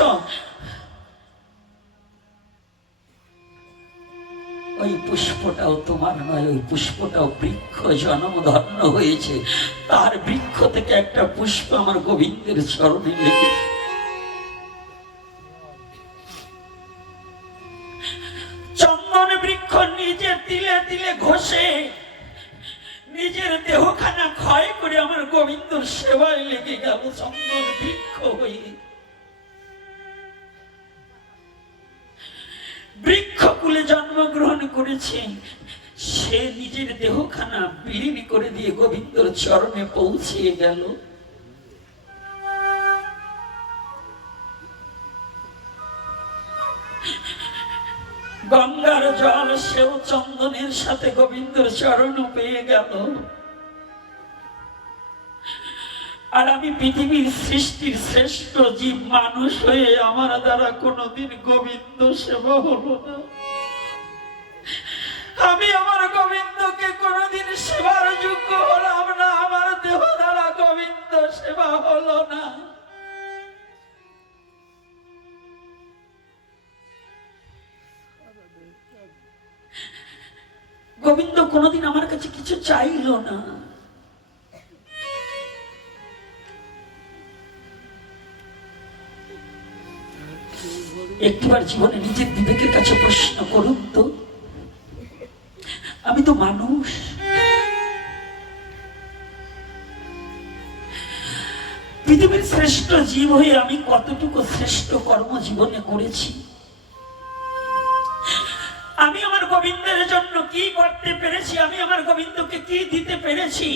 ওই পুষ্পটাও তোমার নয়, ওই পুষ্পটাও বৃক্ষ জন্মধন্য হয়েছে, তার বৃক্ষ থেকে একটা পুষ্প আমার গোবিন্দের চরণে লেগেছে। চন্দন বৃক্ষ নিজে তিলে তিলে ঘষে নিজের দেহখানা ক্ষয় করে আমার গোবিন্দর সেবায় লেগে গেল চন্দন বৃক্ষ হয়ে। বৃক্ষকুলে জন্মগ্রহণ করেছে, সে নিজের দেহখানা বিলীন করে দিয়ে গোবিন্দর চরণে পৌঁছিয়ে গেল। গঙ্গার জল সেও চন্দনের সাথে গোবিন্দর চরণ পেয়ে গেল। আর আমি পৃথিবীর সৃষ্টির শ্রেষ্ঠ জীব মানুষ হয়ে আমার দ্বারা কোনোদিন গোবিন্দ সেবা হলো না। আমি আমার গোবিন্দকে কোনোদিন সেবার যোগ্য হলাম না, আমার দেহ দ্বারা গোবিন্দ সেবা হলো না। গোবিন্দ কোনোদিন আমার কাছে কিছু চাইল না। একটিবার জীবনে নিজের বিবেকের কাছে প্রশ্ন করুন তো, আমি তো মানুষ, পৃথিবীর শ্রেষ্ঠ জীব হয়ে আমি কতটুকু শ্রেষ্ঠ কর্ম জীবনে করেছি, আমি আমার গোবিন্দের জন্য কি করতে পেরেছি, আমি আমার গোবিন্দকে কি দিতে পেরেছি।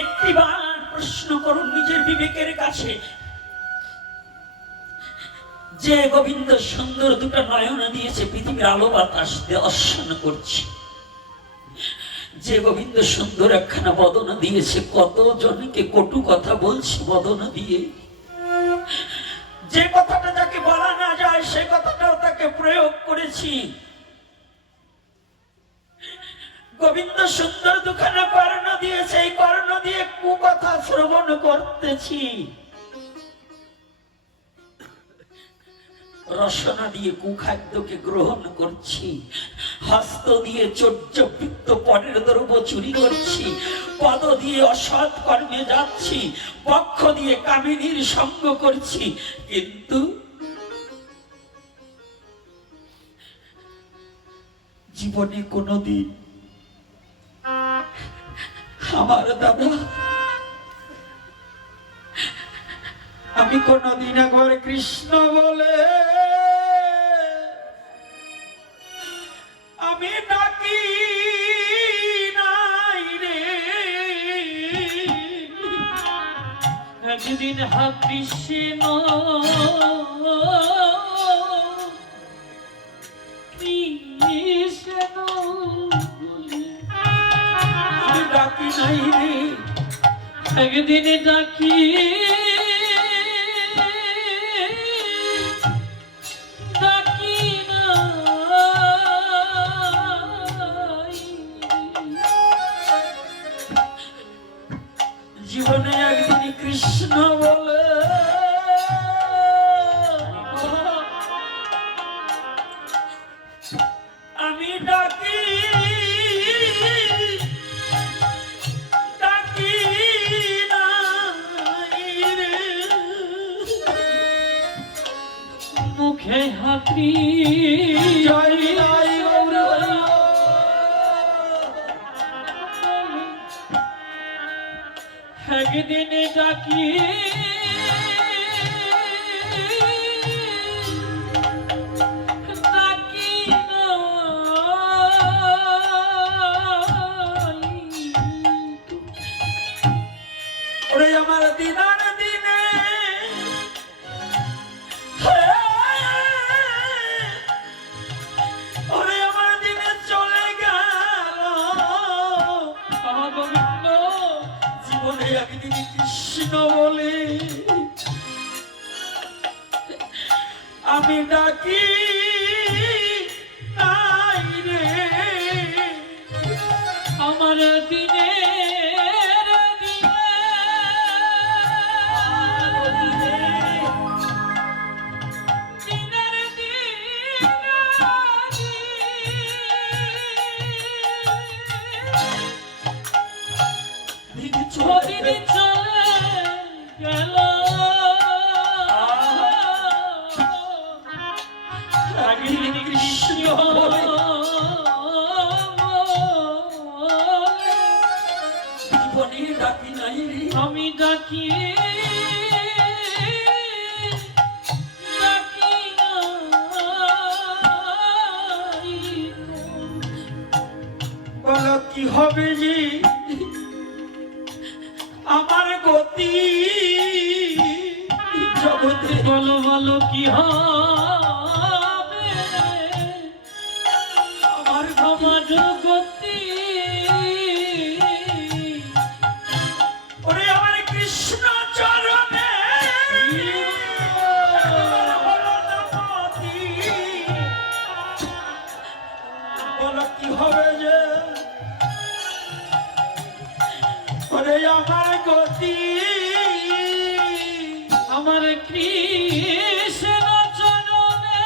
একটিবার প্রশ্ন করুন নিজের বিবেকের কাছে, যে গোবিন্দ সুন্দর দুটো নয়ন দিয়েছে পৃথিবীর আলো বাতাস দর্শন করছি, যে গোবিন্দ সুন্দর একখানা বদন দিয়েছে, কতজনকে কটু কথা বলছি বদন দিয়ে, যে কথাটা যাকে বলা না যায় সে কথাটাও তাকে প্রয়োগ করেছি। গোবিন্দ সুন্দর দুখানা কর্ণ দিয়েছে, এই কর্ণ দিয়ে কুকথা শ্রবণ করতেছি, রসনা দিয়ে কুখাদ্যকে গ্রহণ করছি, হস্ত দিয়ে চর্যবৃত্ত পরের দ্রব্য চুরি করছি, পদ দিয়ে অসৎ কর্মে যাচ্ছি, বক্ষ দিয়ে কামিনীর সঙ্গ করছি, কিন্তু জীবনে কোনোদিন আমার দাদা, আমি কোনদিন একবার কৃষ্ণ বলে আমি ডাকি নাই রে। একদিন হা কৃষ্ণ কৃষ্ণ আমি ডাকি নাই রে, একদিন ডাকি ডাকি নাই, জীবনে একদিন কৃষ্ণ বলে আমি ডাকি ডাকি নাই রে। মুখে হাতরি জয় নাই গৌর হরি। একদিন ডাকি ডাকি ওরে আমার দিনার দিনে ওরে আমার দিনে চলে গেল, আমার গোবিন্দ জীবনে একদিন কৃষ্ণ বলে আমি ডাকি নাই রে। আমার দিনে কৃষ্ণ বলে জীবনে ডাকি নাই রে, আমি ডাকি ডাকি নাই। বলো কি হবে যে আমার গতি জগতে, বলো বলো কি হবে আমার আমার গতি। ওরে আমার কৃষ্ণ চরণে বলো কি হবে যে ওরে আমার গতি, আমার কৃষ্ণ চরণে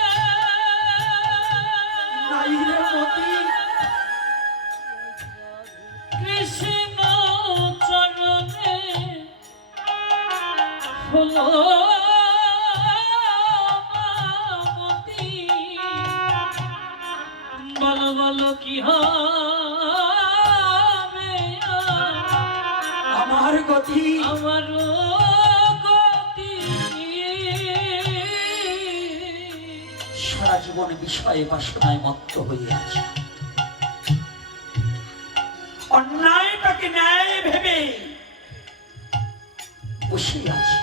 নাই রে মতি। কৃষ্ণ চরণে হলো মতি। বলো বলো কি হবে আমার গতি আমার গতি সারা জীবন বিষয়ে বাসনায় মত্ত হয়ে আছে। অন্যায়টাকে ন্যায় ভেবে বসে আছি,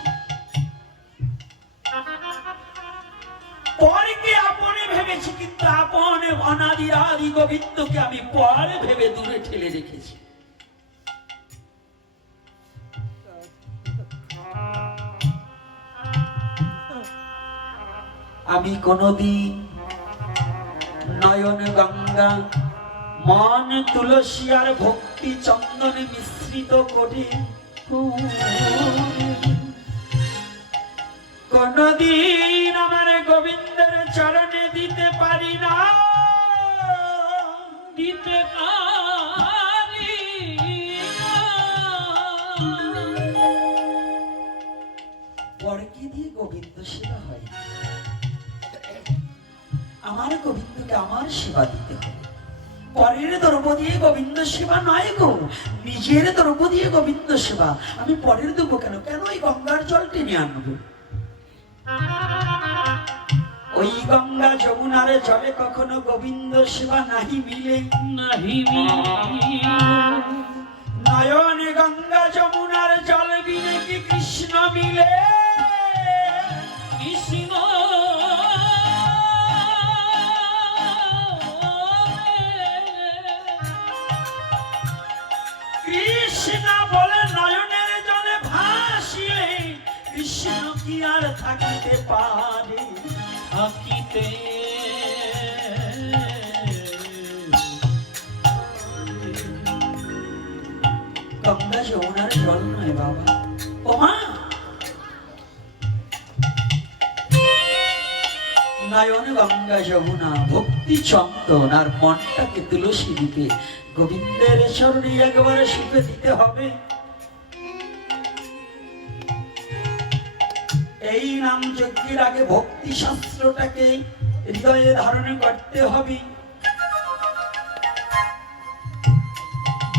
পরকে আপনে ভেবেছি, কিন্তু আপন অনাদি আদি গোবিন্দকে আমি পর ভেবে দূরে ঠেলে রেখেছি। আমি কোনদিন নয়ন গঙ্গা মন তুলসী আর ভক্তি চন্দনে মিশ্রিত করে কোনদিন আমার গোবিন্দের চরণে দিতে পারি না, দিতে পারি না। পরকে দিয়ে গোবিন্দ সেবা হয়, আমার গোবিন্দকে আমার সেবা দিতে হবে। পরের দ্রব্য দিয়ে গোবিন্দ সেবা নয় গো, নিজের দ্রব্য দিয়ে গোবিন্দ সেবা। আমি পরের দেবো কেন? কেন ওই গঙ্গার জল টেনে আনবো? ওই গঙ্গা যমুনার জলে কখনো গোবিন্দ সেবা নাহি মিলে, নাহি মিলে। নয়নে গঙ্গা যমুনার জল বিনে কি কৃষ্ণ মিলে? কৃষ্ণ কৃষ্ণ বলে নয়নের জলে ভাসিলে কৃষ্ণ কি আর থাকিতে পারে? থাকিতে গঙ্গা যমুনার জল নয় বাবা, ওমা নয়ন গঙ্গা যমুনা ভক্তি চন্দন আর মনটাকে তুলসী দিতে গোবিন্দের চরণে একবারে শুকে দিতে হবে। এই নাম যজ্ঞের আগে ভক্তি শাস্ত্রটাকে হৃদয়ে ধারণ করতে হবে।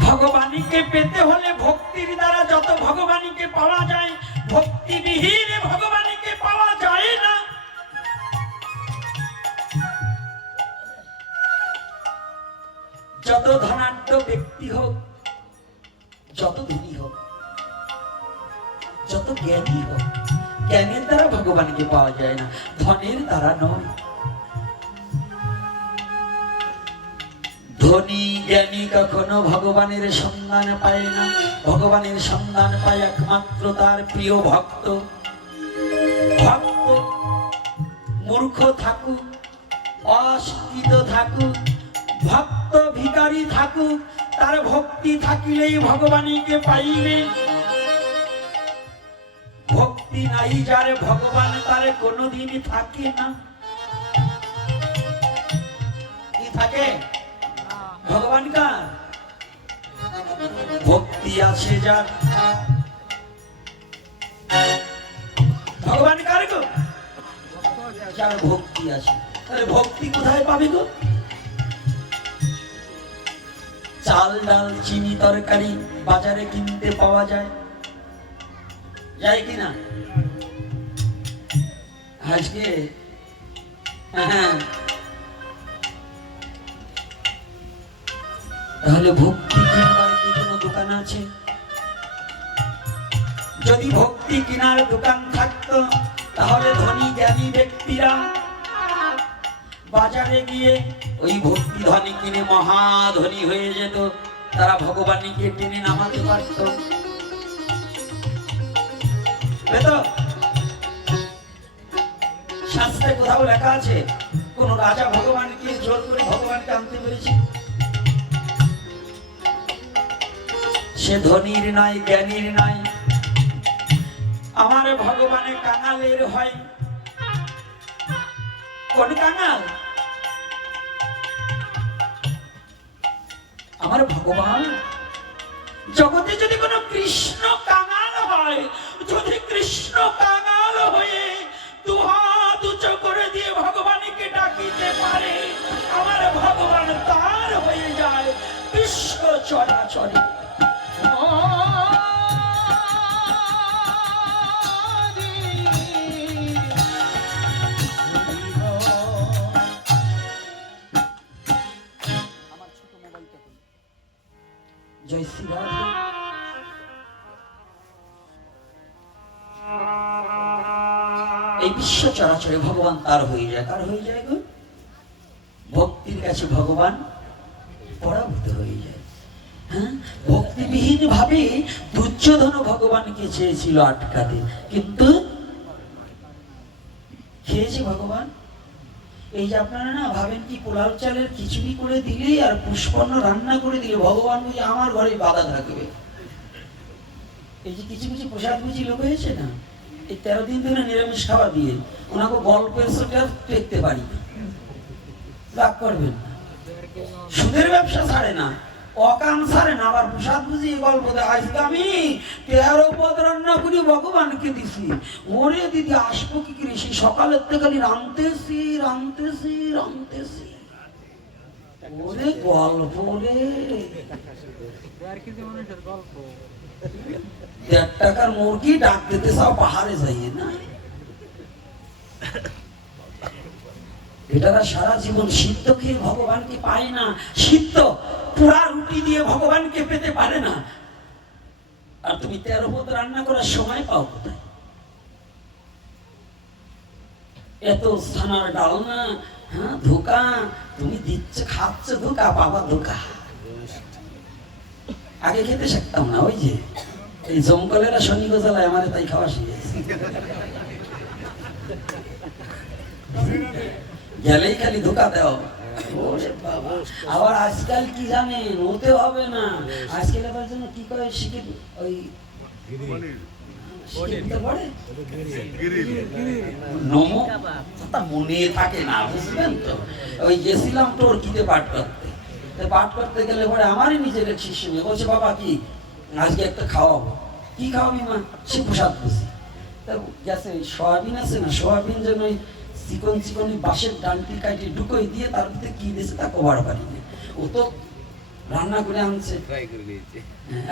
ভগবানকে পেতে হলে ভক্তির দ্বারা যত ভগবানকে পাওয়া যায়, ভক্তিবিহীন ভগবানকে পাওয়া যায় না। যত ধনাঢ্য ব্যক্তি হোক, যত ধনী হোক, যত জ্ঞানী হোক, জ্ঞানের দ্বারা ভগবানকে পাওয়া যায় না, ধনের দ্বারা নয়। ধনী জ্ঞানী কখনো ভগবানের সন্ধান পায় না, ভগবানের সন্ধান পায় একমাত্র তার প্রিয় ভক্ত। ভক্ত মূর্খ থাকুক, অশিক্ষিত থাকুক, ভক্ত ভিখারি থাকুক, তার ভক্তি থাকিলেই ভগবানকে পাইবে। ভক্তি নাই যার ভগবান তার কোনোদিনই থাকে না। কি থাকে? ভগবান কার? ভক্তি আছে যার। ভগবান কার গো? যার ভক্তি আছে। তাহলে ভক্তি কোথায় পাবে গো? চাল ডাল চিনি তরকারি বাজারে কিনতে পাওয়া যায়, যায় কিনা? আজকে হ্যাঁ, তাহলে ভক্তি কিনবার কি কোনো দোকান আছে? যদি ভক্তি কেনার দোকান থাকতো তাহলে ধনী জ্ঞানী ব্যক্তিরা বাজারে গিয়ে ওই ভক্তি ধনী কিনে মহাধনী হয়ে যেত, তারা ভগবানকে টেনে নামাতে পারত। শাস্ত্রে কোথাও লেখা আছে কোন রাজা ভগবানকে জোর করে ভগবানকে আনতে পেরেছে? সে ধনীর নয়, জ্ঞানীর নয়, আমার ভগবানের কাঙালের হয়। কোন কাঙাল? আমার ভগবান। জগতে যদি কোনো কৃষ্ণ কাঙাল হয়, যদি কৃষ্ণ কাঙাল হয়ে দুহাত উঁচু করে দিয়ে ভগবানকে ডাকিতে পারে, আমার ভগবান তার হয়ে যায় বিশ্ব চরাচরে। জয় শ্রী রাধে। এই বিশ্ব চরাচরে ভগবান তার হয়ে যায়, কার হয়ে যায় গো? ভক্তির কাছে ভগবান পরাভূত হয়ে যায়। হ্যাঁ, ভক্তিবিহীন ভাবে দুর্যোধন ভগবানকে চেয়েছিল আটকাতে, কিন্তু খেয়েছে ভগবান। এই যে আপনারা না ভাবেন কি পোলাও চালের খিচুড়ি করে দিলে আর পুষ্পন্ন রান্না করে দিলে ভগবান বুঝি আমার ঘরে বাধা থাকবে। এই যে কিছু কিছু প্রসাদ বুঝি লোক হয়েছে না, এই 13 দিন ধরে নিরামিষ খাওয়া দিয়ে ওনাকে গল্পের সাথে দেখতে পারি না। রাগ করবেন না, সুদের ব্যবসা ছাড়ে না, অকাম ছাড়ে না, আবার প্রসাদ বুঝিয়ে গল্প দেয়। আজকে আমি 13 পদ রান্না করি ভগবানকে দিছি। ওরে দিদি আসবো কি করে, সেই সকালের থেকে খালি রাঁধতেছি রাঁধতেছি রাঁধতেছি। ওরে গল্প রে, 1.5 টাকার মুরগি ডাক দিতে চাও পাহাড়ে যাইয়ে না। এটারা সারা জীবন সিদ্ধ খেয়ে ভগবানকে পায় না, সিদ্ধ পুরা রুটি দিয়ে ভগবানকে পেতে পারে না। আর তুমি 13 পদ রান্না করার সময় পাও কোথায়? এত স্থানার ডালনা, হ্যাঁ ধোকা, তুমি দিচ্ছ খাচ্ছ ধোকা, বাবা ধোকা। আগে খেতে শিখতাম না, ওই যে এই জমকলেরা শনি গোজালায় আমার তাই খাওয়া শিখেছে। গেলেই খালি ধোকা দাও। আবার আজকাল কি জানেন, হতে হবে না। আজকাল আবার জন্য কি করে শিখে ওই মনে থাকে না, বুঝলেন তো। ওই গেছিলাম টর্কিতে পাঠ করতে, পাঠ করতে গেলে পরে আমারই নিজের এক শিষ্য মেয়ে বলছে, বাবা কি আজকে একটা খাওয়াবো। কি খাওয়াবি মা? সে প্রসাদ বুঝি। তা গেছে সোয়াবিন আছে না, সোয়াবিন যেন ওই চিকন চিকন বাঁশের ডালটি কাটি ঢুকোই দিয়ে তার ভিতরে কি দিয়েছে তা কবার পারি না। ও তো রান্না করে আনছে।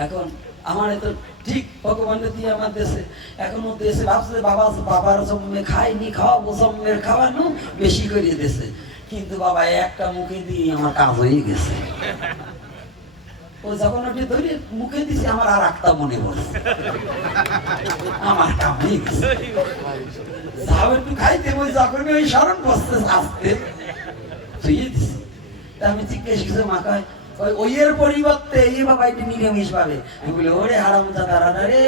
এখন আমার এত ঠিক ভগবানের দিয়ে আমার দেশে, এখন ও দেশে ভাবছে বাবা বাবার জন্মে খায়নি, খাওয়াবো জন্মের খাওয়ানো বেশি করে দেশে। কিন্তু বাবা একটা মুখে দিয়ে আমার কাজ হয়ে গেছে। ও যখন ওটি ধরে মুখে দিছে আমার আর একটা মনে পড়ছে, আমার কাম হয়ে গেছে। একটু খাইতে বই যখন ওই স্মরণ বসতে আসতে শুয়ে দিছি। আমি জিজ্ঞেস কিছু মাখায় ওই এর পরিবর্তে এই বাবা এটি নিরামিষ পাবে। আমি বলি ওরে হারাম দাদা রে,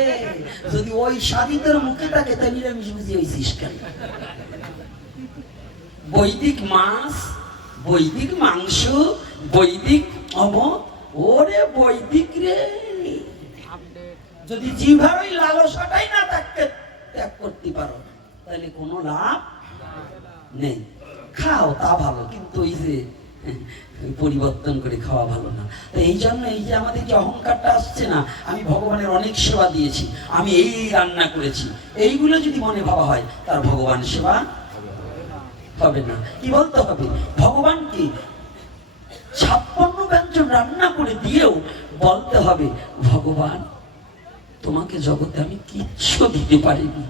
যদি ওই স্বাদীদের মুখে থাকে তা নিরামিষ বুঝি হয়েছিস কেন? বৈদিক মাছ, বৈদিক মাংস, বৈদিক ওরে বৈদিক রে। যদি জিভার ওই লালসাটাই না থাকতে ত্যাগ করতে পারো তাহলে কোনো লাভ নেই। খাও তা ভালো, কিন্তু ওই যে পরিবর্তন করে খাওয়া ভালো না। তো এই জন্য এই যে আমাদের যে অহংকারটা আসছে না, আমি ভগবানের অনেক সেবা দিয়েছি, আমি এই রান্না করেছি, এইগুলো যদি মনে ভাবা হয় তার ভগবান সেবা হবে না। কি বলতে হবে? ভগবানকে 56 ব্যঞ্জন রান্না করে দিয়েও বলতে হবে, ভগবান তোমাকে জগতে আমি কিচ্ছু দিতে পারিনি।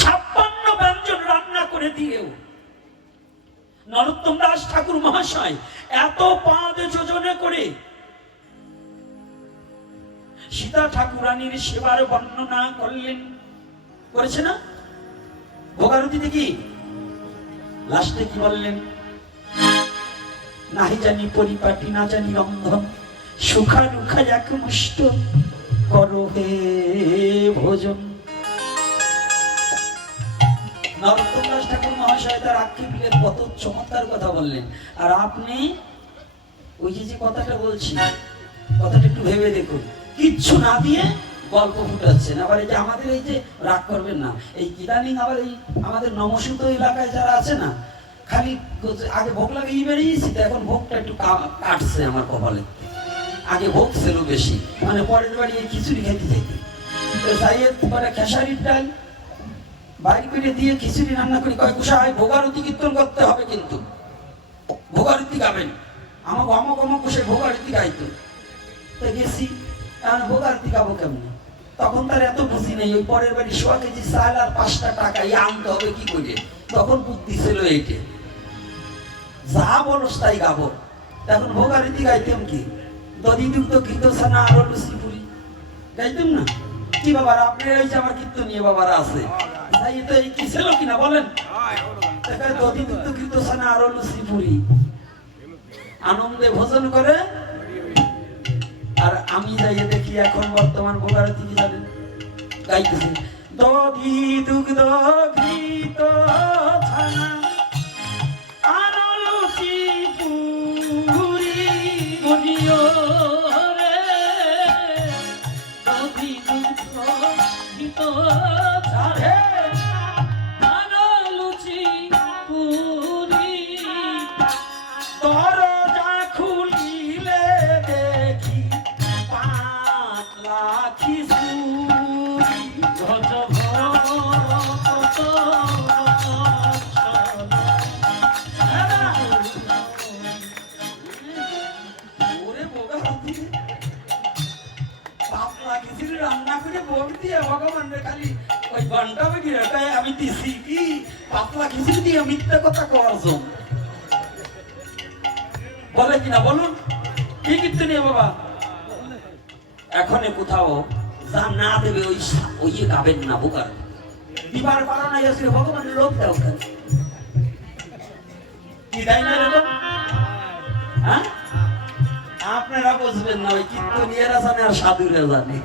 56 ব্যঞ্জন রান্না করে দিয়েও নরোত্তম দাস ঠাকুর মহাশয় এত 5 যোজনে করে সীতা ঠাকুরানীর সেবার বর্ণনা করলেন, করেছে না? ভোগারতিতে কি লাস্টে কি বললেন? নাহি জানি পরিপাটি, না জানি রন্ধন, সুখা রুখা এক মুষ্ট করো হে ভোজন। নরোত্তম দাস ঠাকুর মহাশয় তার আক্ষেপের কত চমৎকার কথা বললেন। আর আপনি ওই যে কথাটা বলছি, কথাটা একটু ভেবে দেখুন, কিচ্ছু না দিয়ে গল্প ফুটাচ্ছেন। আবার এই যে আমাদের এই যে রাগ করবেন না, এই ইদানিং আবার এই আমাদের নমসূত এলাকায় যারা আছে না, খালি আগে ভোগ লাগিয়ে বেরিয়েছি, তো এখন ভোগটা একটু কাটছে আমার কপালে। আগে ভোগ ছিল বেশি, মানে পরের বাড়ি এই খিচুড়ি খেতে যেতে যাইয়ে পরে খেসারির ডাল বাড়ি করে দিয়ে খিচুড়ি রান্না করি, কয় কুসায় ভোগারতি কীর্তন করতে হবে, কিন্তু ভোগারতি গাবেন। আমাকে অমক অমক সে ভোগারতি গাইতো, তো গেছি ভোগারতি গাবো কেমন? তখন তার এত বুঝি নেই, ওই পরের বাড়ি 100 কেজি চাল আর 5টা টাকা আনতে হবে কি করে, তখন বুদ্ধি ছিল এইটে, যা বলস তাই গাবো। তখন ভোগারতি গাইতাম কি দধি দুগ্ধ ঘৃত ছানা আরো লুচি পুরি গাইতাম না কি বাবারা আপনার ওই যে আমার কীর্তন নিয়ে বাবারা আছে তাই তো এই কি ছিল কিনা বলেন দধি দুগ্ধ ঘৃত ছানা আরো লুচি পুরি আনন্দে ভোজন করে। আর আমি যাইয়ে দেখি এখন বর্তমান ভোগারতি কি জানেন গাইতেছে দধি দুগ্ধ ঘৃত ছানা আরো লুচি পুরি মনিও রে দধি দুগ্ধ ঘৃত ছানা আরো লুচি পুরি দরজা খুলিলে দেখি পাতলা খিচুড়ি গজ ভক্ত ওরে বোকা হাতি পাতলা খিচুড়ি রান্না করে ভোগ দিয়ে ভগবান রে খালি ওই ঘন্টা বেরিয়ে আমি দিছি কি পাতলা খিচুড়ি দিয়ে মিথ্যা কথা কওয়ার জন্য বলে কিনা বলুন কি কীর্তন নিয়ে বাবা এখন কোথাও যা না দেবে ওই গাবেন না বোকার দিবার পারো না এসে ভগবানের লোক দাও কি তাই না এরকম হ্যাঁ আপনারা বুঝবেন না ওই কীর্তনিয়ারা জানে আর সাধুরা জানে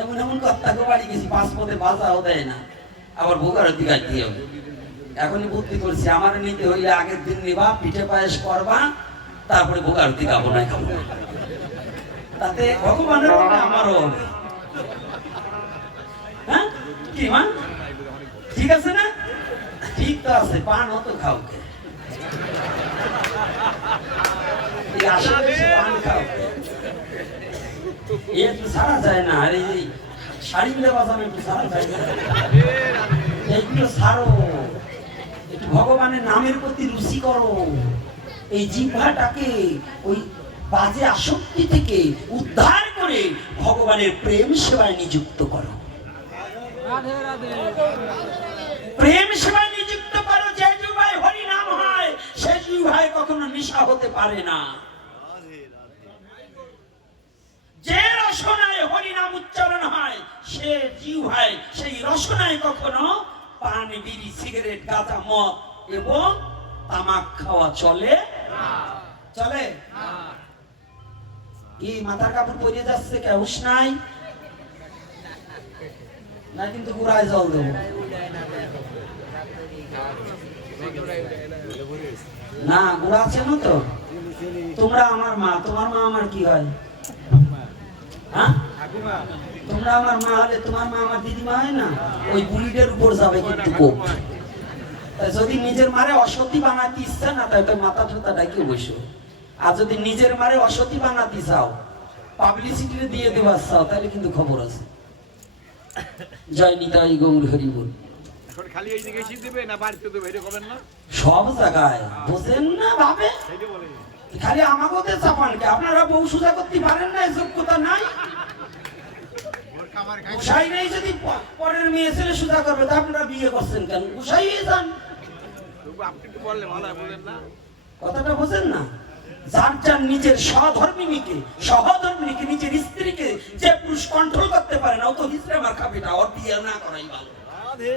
এমন এমন কর্তাকে বাড়ি গেছি পাঁচ পদে বাজাও দেয় না আবার বোকারের দিকে গাইতে হবে। এখনই বুদ্ধি করছি আমার নিতে হইলে আগের দিন নিবা পিঠে পায়েস করবা তারপরে বোকারতি খাবো না খাবো তাতে ভগবানের হবে আমারও হবে হ্যাঁ কি মা ঠিক আছে না ঠিক তো আছে পান হতো খাও এই আসলে পান খাও একটু ছাড়া যায় না আর এই শাড়ি মিলে বাজানো একটু ছাড়া যায় না এইগুলো ছাড়ো একটু ভগবানের নামের প্রতি রুচি করো এই জিহ্বাটাকে ওই বাজে আসক্তি থেকে উদ্ধার করে ভগবানের প্রেম সেবায় নিযুক্ত করো প্রেম সেবায় নিযুক্ত করো যে জিহ্বায় হরি নাম হয় সেই জিহ্বায় কখনো নেশা হতে পারে না যে রসনায় হরি নাম উচ্চারণ হয় সে জিহ্বায় সেই রসনায় কখনো পান বিড়ি সিগারেট গাঁজা মদ এবং তামাক খাওয়া চলে চলে কি মাথার কাপড় পরে যাচ্ছে কে হুঁশ নাই না কিন্তু গুড়ায় জল দেবো না গুড়া আছে না তো তোমরা আমার মা তোমার মা আমার কি হয় হ্যাঁ তোমরা আমার মা হলে তোমার মা আমার দিদিমা হয় না ওই বুলিডের উপর যাবে কিন্তু কোপ যদি নিজের মারে অসতী বানাতে ইচ্ছা না তাই তো মাথা ঠোঁতা ডাকি বসো আর যদি নিজের মারে অসতী বানাতে চাও পাবলিসিটি দিয়ে দেওয়ার চাও তাহলে কিন্তু খবর আছে জয় নিতাই গৌর হরি বল খালি এই দিকে শীত দেবে না বাড়িতে দেবে এটা করবেন না সব জায়গায় বোঝেন না ভাবে সেইটা বলে খালি আমাকে চাপান কে আপনারা বউ সুজা করতে পারেন না যোগ্যতা নাই গোসাই নেই যদি পরের মেয়ে ছেলে সুজা করবে তা আপনারা বিয়ে করছেন কেন গোসাই যান আপনি একটু বললে ভালো হয় বলেন না কথাটা বোঝেন না যার যার নিজের সহধর্মিনীকে নিজের স্ত্রীকে যে পুরুষ কন্ট্রোল করতে পারে না ও তো হিজড়ে মার খাবে না ওর বিয়ে না করাই ভালো রাধে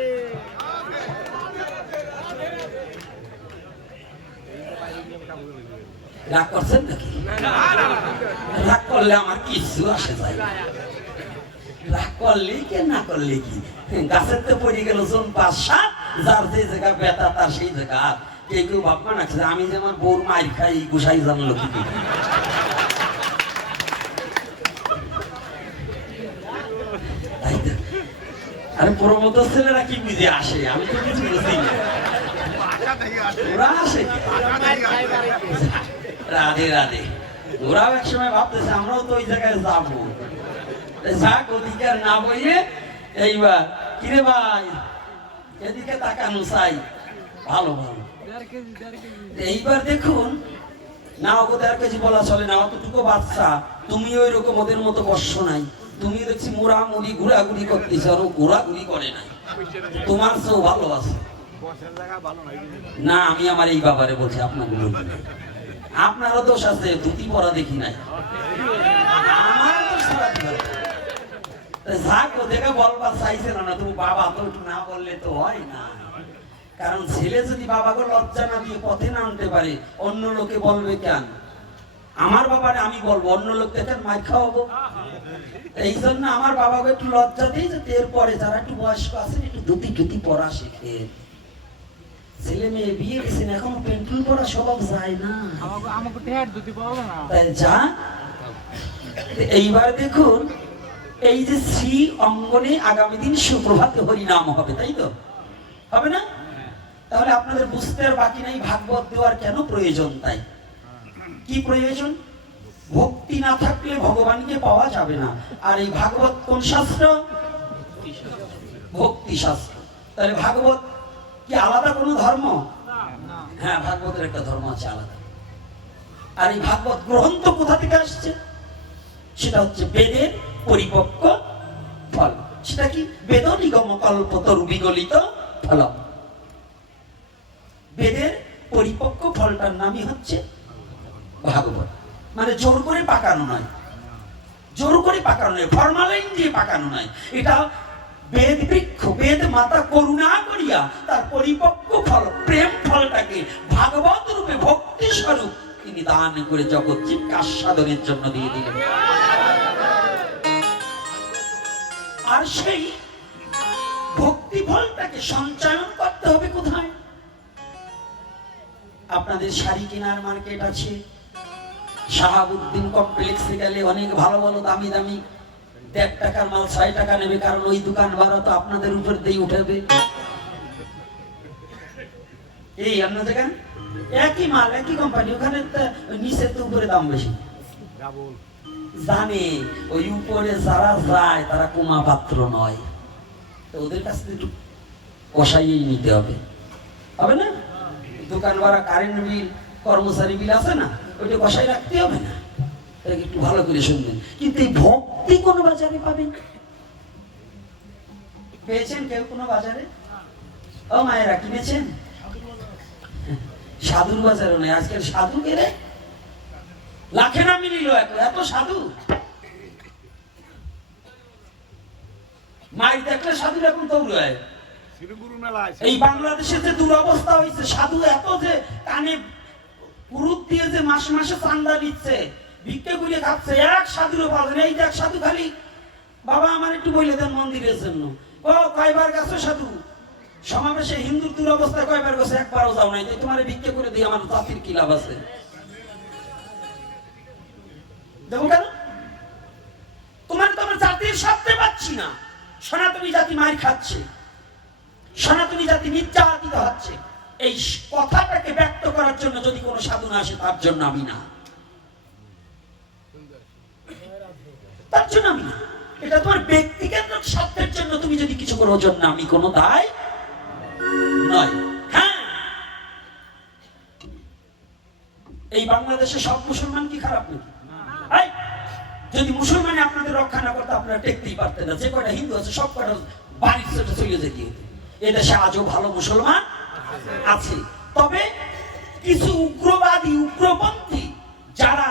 রাগ করছেন নাকি রাগ করলে আমার কিছু আসে যায় না। রাগ করলে কে না করলে কি গাছের তো পড়ে গেল জন ৫-৭ যার যে জায়গা ব্যথা তার সেই জায়গা কেউ ভাববা না আমি যে আমার বউর মায়ের খাই গোসাই জানলো কি আরে প্রমোদ ছেলেরা কি বুঝে আসে আমি তো কিছু বুঝি না ওরা আসে রাধে রাধে ওরাও এক সময় ভাবতেছে আমরাও তো ওই জায়গায় যাবো যাক অধিকার না বইয়ে এইবার কিরে ভাই এদিকে তাকানো চাই ভালো ভালো এইবার দেখুন না ওকে ১.৫ কেজি বলা চলে না অতটুকু বাচ্চা তুমি ওই রকম ওদের মতো কষ্ট নাই তুমি দেখছি মোড়ামুড়ি ঘোরাঘুরি করতেছ আর ও ঘোরাঘুরি করে নাই তোমার চেয়েও ভালো আছে না আমি আমার এই বাবারে বলছি আপনাকে বলবো আপনারও দোষ আছে, ধুতি পরা দেখি নাই। আমার দোষ ধরাতে পারে। যাক ওদেরকে বলবার চাইছিল না, তুমি বাবা তো একটু না বললে তো হয় না। কারণ ছেলে যদি বাবাকে লজ্জা না দিয়ে পথে নামতে পারে, অন্য লোকে বলবে কেন? আমার বাবারে আমি বলবো, অন্য লোক দেখে মাইর খাওয়াবো। এই জন্য আমার বাবাকে একটু লজ্জা দিই, যে এরপরে যারা একটু বয়স্ক আছেন একটু ধুতি টুতি পরা শেখে। ছেলে মেয়ে বিয়ে দিয়েছেন, এখন পেন্টুল পরা স্বভাব যায় না। তাই যা এইবার দেখুন, এই যে শ্রী অঙ্গনে আগামী দিন সুপ্রভাতে হরিনাম হবে, তাই তো হবে না? তাহলে আপনাদের বুঝতে আর বাকি নাই ভাগবত দেওয়ার কেন প্রয়োজন। তাই কি প্রয়োজন? ভক্তি না থাকলে ভগবানকে পাওয়া যাবে না। আর এই ভাগবত কোন শাস্ত্র? ভক্তি শাস্ত্র। তাহলে ভাগবত কি আলাদা কোনো ধর্ম? হ্যাঁ, ভাগবতের একটা ধর্ম আছে আলাদা। আর এই ভাগবত গ্রন্থ কোথা থেকে আসছে? সেটা হচ্ছে বেদের পরিপক্ক ফল। সেটা কি? বেদ নিগম কল্পতরু বিগলিত ফল। বেদের পরিপক্ক ফলটার নামই হচ্ছে ভাগবত। মানে জোর করে পাকানো নয়, জোর করে পাকানো নয়, ফরমালাইন দিয়ে পাকানো নয়। এটা বেদ বৃক্ষ, বেদ মাতা করুণা করিয়া তার পরিপক্ক ফল, প্রেম ফলটাকে ভাগবত রূপে ভক্তি স্বরূপ তিনি দান করে জগৎ জীবকে আস্বাদনের জন্য দিয়ে দিলেন। আর সেই ভক্তি ফলটাকে সঞ্চয়ন করতে হবে কোথায়? আপনাদের শাড়ি কেনার মার্কেট আছে, শাহাবুদ্দিন কমপ্লেক্সে গেলে অনেক ভালো ভালো দামি দামি 1.5 টাকার মাল 6 টাকা নেবে, কারণ ওই দোকান ভাড়া তো আপনাদের উপর দিয়ে উঠাবে। এই অন্য দোকান একই মাল একই কোম্পানি, ওখানে নিচে তো উপরে দাম বেশি। জানে ওই উপরে যারা যায় তারা কুমা পাত্র নয়, তো ওদের কাছ থেকে একটু কষাইয়েই নিতে হবে, হবে না? দোকান ভাড়া, কারেন্ট বিল, কর্মচারী বিল আছে না, ওইটা কষাই রাখতে হবে না? একটু ভালো করে শুনবেন। কিন্তু এই ভক্তি কোন বাজারে পাবেন? পেয়েছেন কেউ কোনো বাজারে? ও মায়েরা কিনেছেন? সাধুর বাজারও নেই আজকাল। সাধু কে রে? লাখে না মিলিল এত সাধু। মাই দেখলে সাধু এখন দৌড়ায়। এই বাংলাদেশে যে দুরবস্থা হয়েছে, সাধু এত যে কানে পুরুত দিয়ে যে মাসে মাসে চান্দা দিচ্ছে, ভিক্ষে করে খাচ্ছে, এক সাধুরও পাওয়া যায়। এই যে এক সাধু খালি বাবা আমার একটু বলে দেন মন্দিরের জন্য। ও কয়বার গেছো সাধু সমাবেশে? হিন্দুর দুরবস্থা কয়বার গেছে? একবারও যাও নাই। তোমার ভিক্ষে করে দিয়ে আমার জাতির কি লাভ আছে? দেবো কেন? তোমার তো আমার জাতির স্বার্থে পাচ্ছি না। সনাতনী জাতি মার খাচ্ছে, সনাতনী জাতি নির্যাতিত হচ্ছে। এই কথাটাকে ব্যক্ত করার জন্য যদি কোনো সাধু না আসে, তার জন্য আমি না, তার জন্য আমি না। এটা তোমার ব্যক্তিগত স্বার্থের জন্য তুমি যদি কিছু করো, জন্য আমি কোনো দায় নয়। হ্যাঁ, এই বাংলাদেশে সব মুসলমান কি খারাপ নাকি? যদি মুসলমানে আপনাদের রক্ষা না করতে, আপনারা টেকতেই পারতেন না। যে কয়টা হিন্দু আছে সব কয়টা বাড়ির ছেড়ে চলে যেতে হতো। এদেশে আজও ভালো মুসলমান আছে, তবে কিছু উগ্রবাদী, উগ্রপন্থী যারা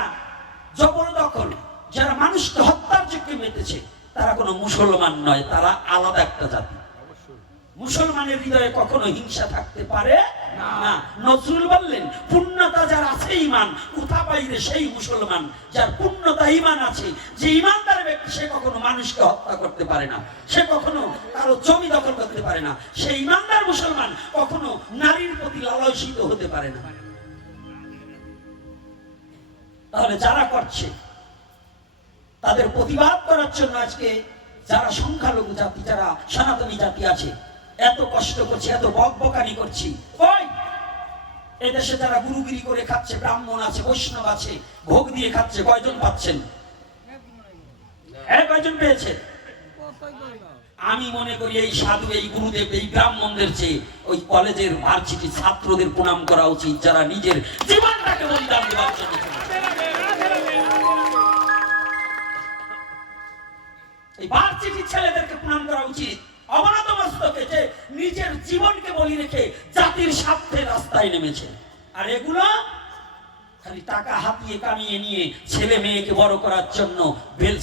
জবরদখল, যারা মানুষকে হত্যার যোগ্যে মেতেছে, তারা কোনো মুসলমান নয়, তারা আলাদা একটা জাতি। মুসলমানের হৃদয়ে কখনো হিংসা থাকতে পারে না। নজরুল বললেন, পূর্ণতা যার আছে ঈমান, কোথা পাইলে সেই মুসলমান। যার পূর্ণতা ঈমান আছে, যে ঈমানদার ব্যক্তি, সে কখনো মানুষকে হত্যা করতে পারে না, সে কখনো কারো জমি দখল করতে পারে না, সেই ঈমানদার মুসলমান কখনো নারীর প্রতি লালসিত হতে পারে না। তাহলে যারা করছে, তাদের প্রতিবাদ করার জন্য আজকে যারা সংখ্যালঘু জাতি, যারা সনাতনী জাতি আছে, এত কষ্ট করছে, এত বকবকানি করছি। ওই এদেশে যারা গুরুগিরি করে খাচ্ছে, ব্রাহ্মণ আছে, বৈষ্ণব আছে, ভোগ দিয়ে খাচ্ছে, কয়জন পাচ্ছেন? কয়জন পেয়েছে? আমি মনে করি এই সাধু, এই গুরুদেব, এই ব্রাহ্মণদের চেয়ে ওই কলেজের ভার্সিটি ছাত্রদের প্রণাম করা উচিত, যারা নিজের জীবনটাকে বলিদান দেওয়ার জন্য। এই ভার্সিটি ছেলেদেরকে প্রণাম করা উচিত অবনত মস্তকে, যে নিজের জীবনকে বলি রেখে জাতির স্বার্থে রাস্তায় নেমেছে। আর এগুলো খালি টাকা হাতিয়ে কামিয়ে নিয়ে ছেলে মেয়েকে বড় করার জন্য,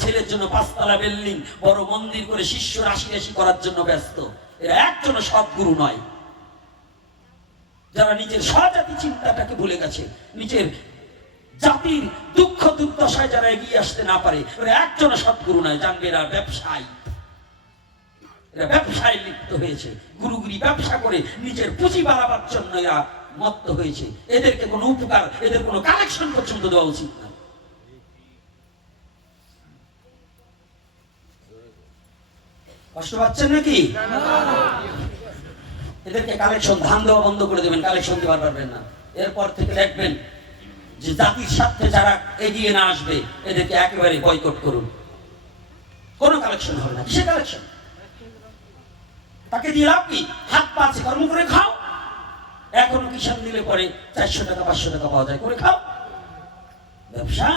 ছেলের জন্য 5 তলা বিল্ডিং, বড় মন্দির করে শিষ্য রাশি করার জন্য ব্যস্ত। এরা একজন সদ্গুরু নয়। যারা নিজের স্বজাতি চিন্তাটাকে ভুলে গেছে, নিজের জাতির দুঃখ দুর্দশায় যারা এগিয়ে আসতে না পারে, ওরা একজন সদ্গুরু নয়। জানবে এরা ব্যবসায়ী, এরা ব্যবসায় লিপ্ত হয়েছে। গুরুগুরি ব্যবসা করে নিজের পুঁজি বাড়াবার জন্য এরা মত্ত হয়েছে। এদেরকে কোনো উপকার, এদের কোনো কালেকশন পর্যন্ত দেওয়া উচিত না। কষ্ট পাচ্ছেন নাকি? এদেরকে কালেকশন, ধান দেওয়া বন্ধ করে দেবেন, কালেকশন দেওয়ার পারবেন না। এরপর থেকে দেখবেন যে জাতির স্বার্থে যারা এগিয়ে না আসবে এদেরকে একেবারে বয়কট করুন। কোনো কালেকশন হবে না। কিসের কালেকশন? তাকে দিয়ে লাভ কি? হাত পা আছে, কর্ম করে খাও। এখনো কিষাণ দিলে পরে 400 টাকা 500 টাকা পাওয়া যায়, করে খাও। ব্যবসা,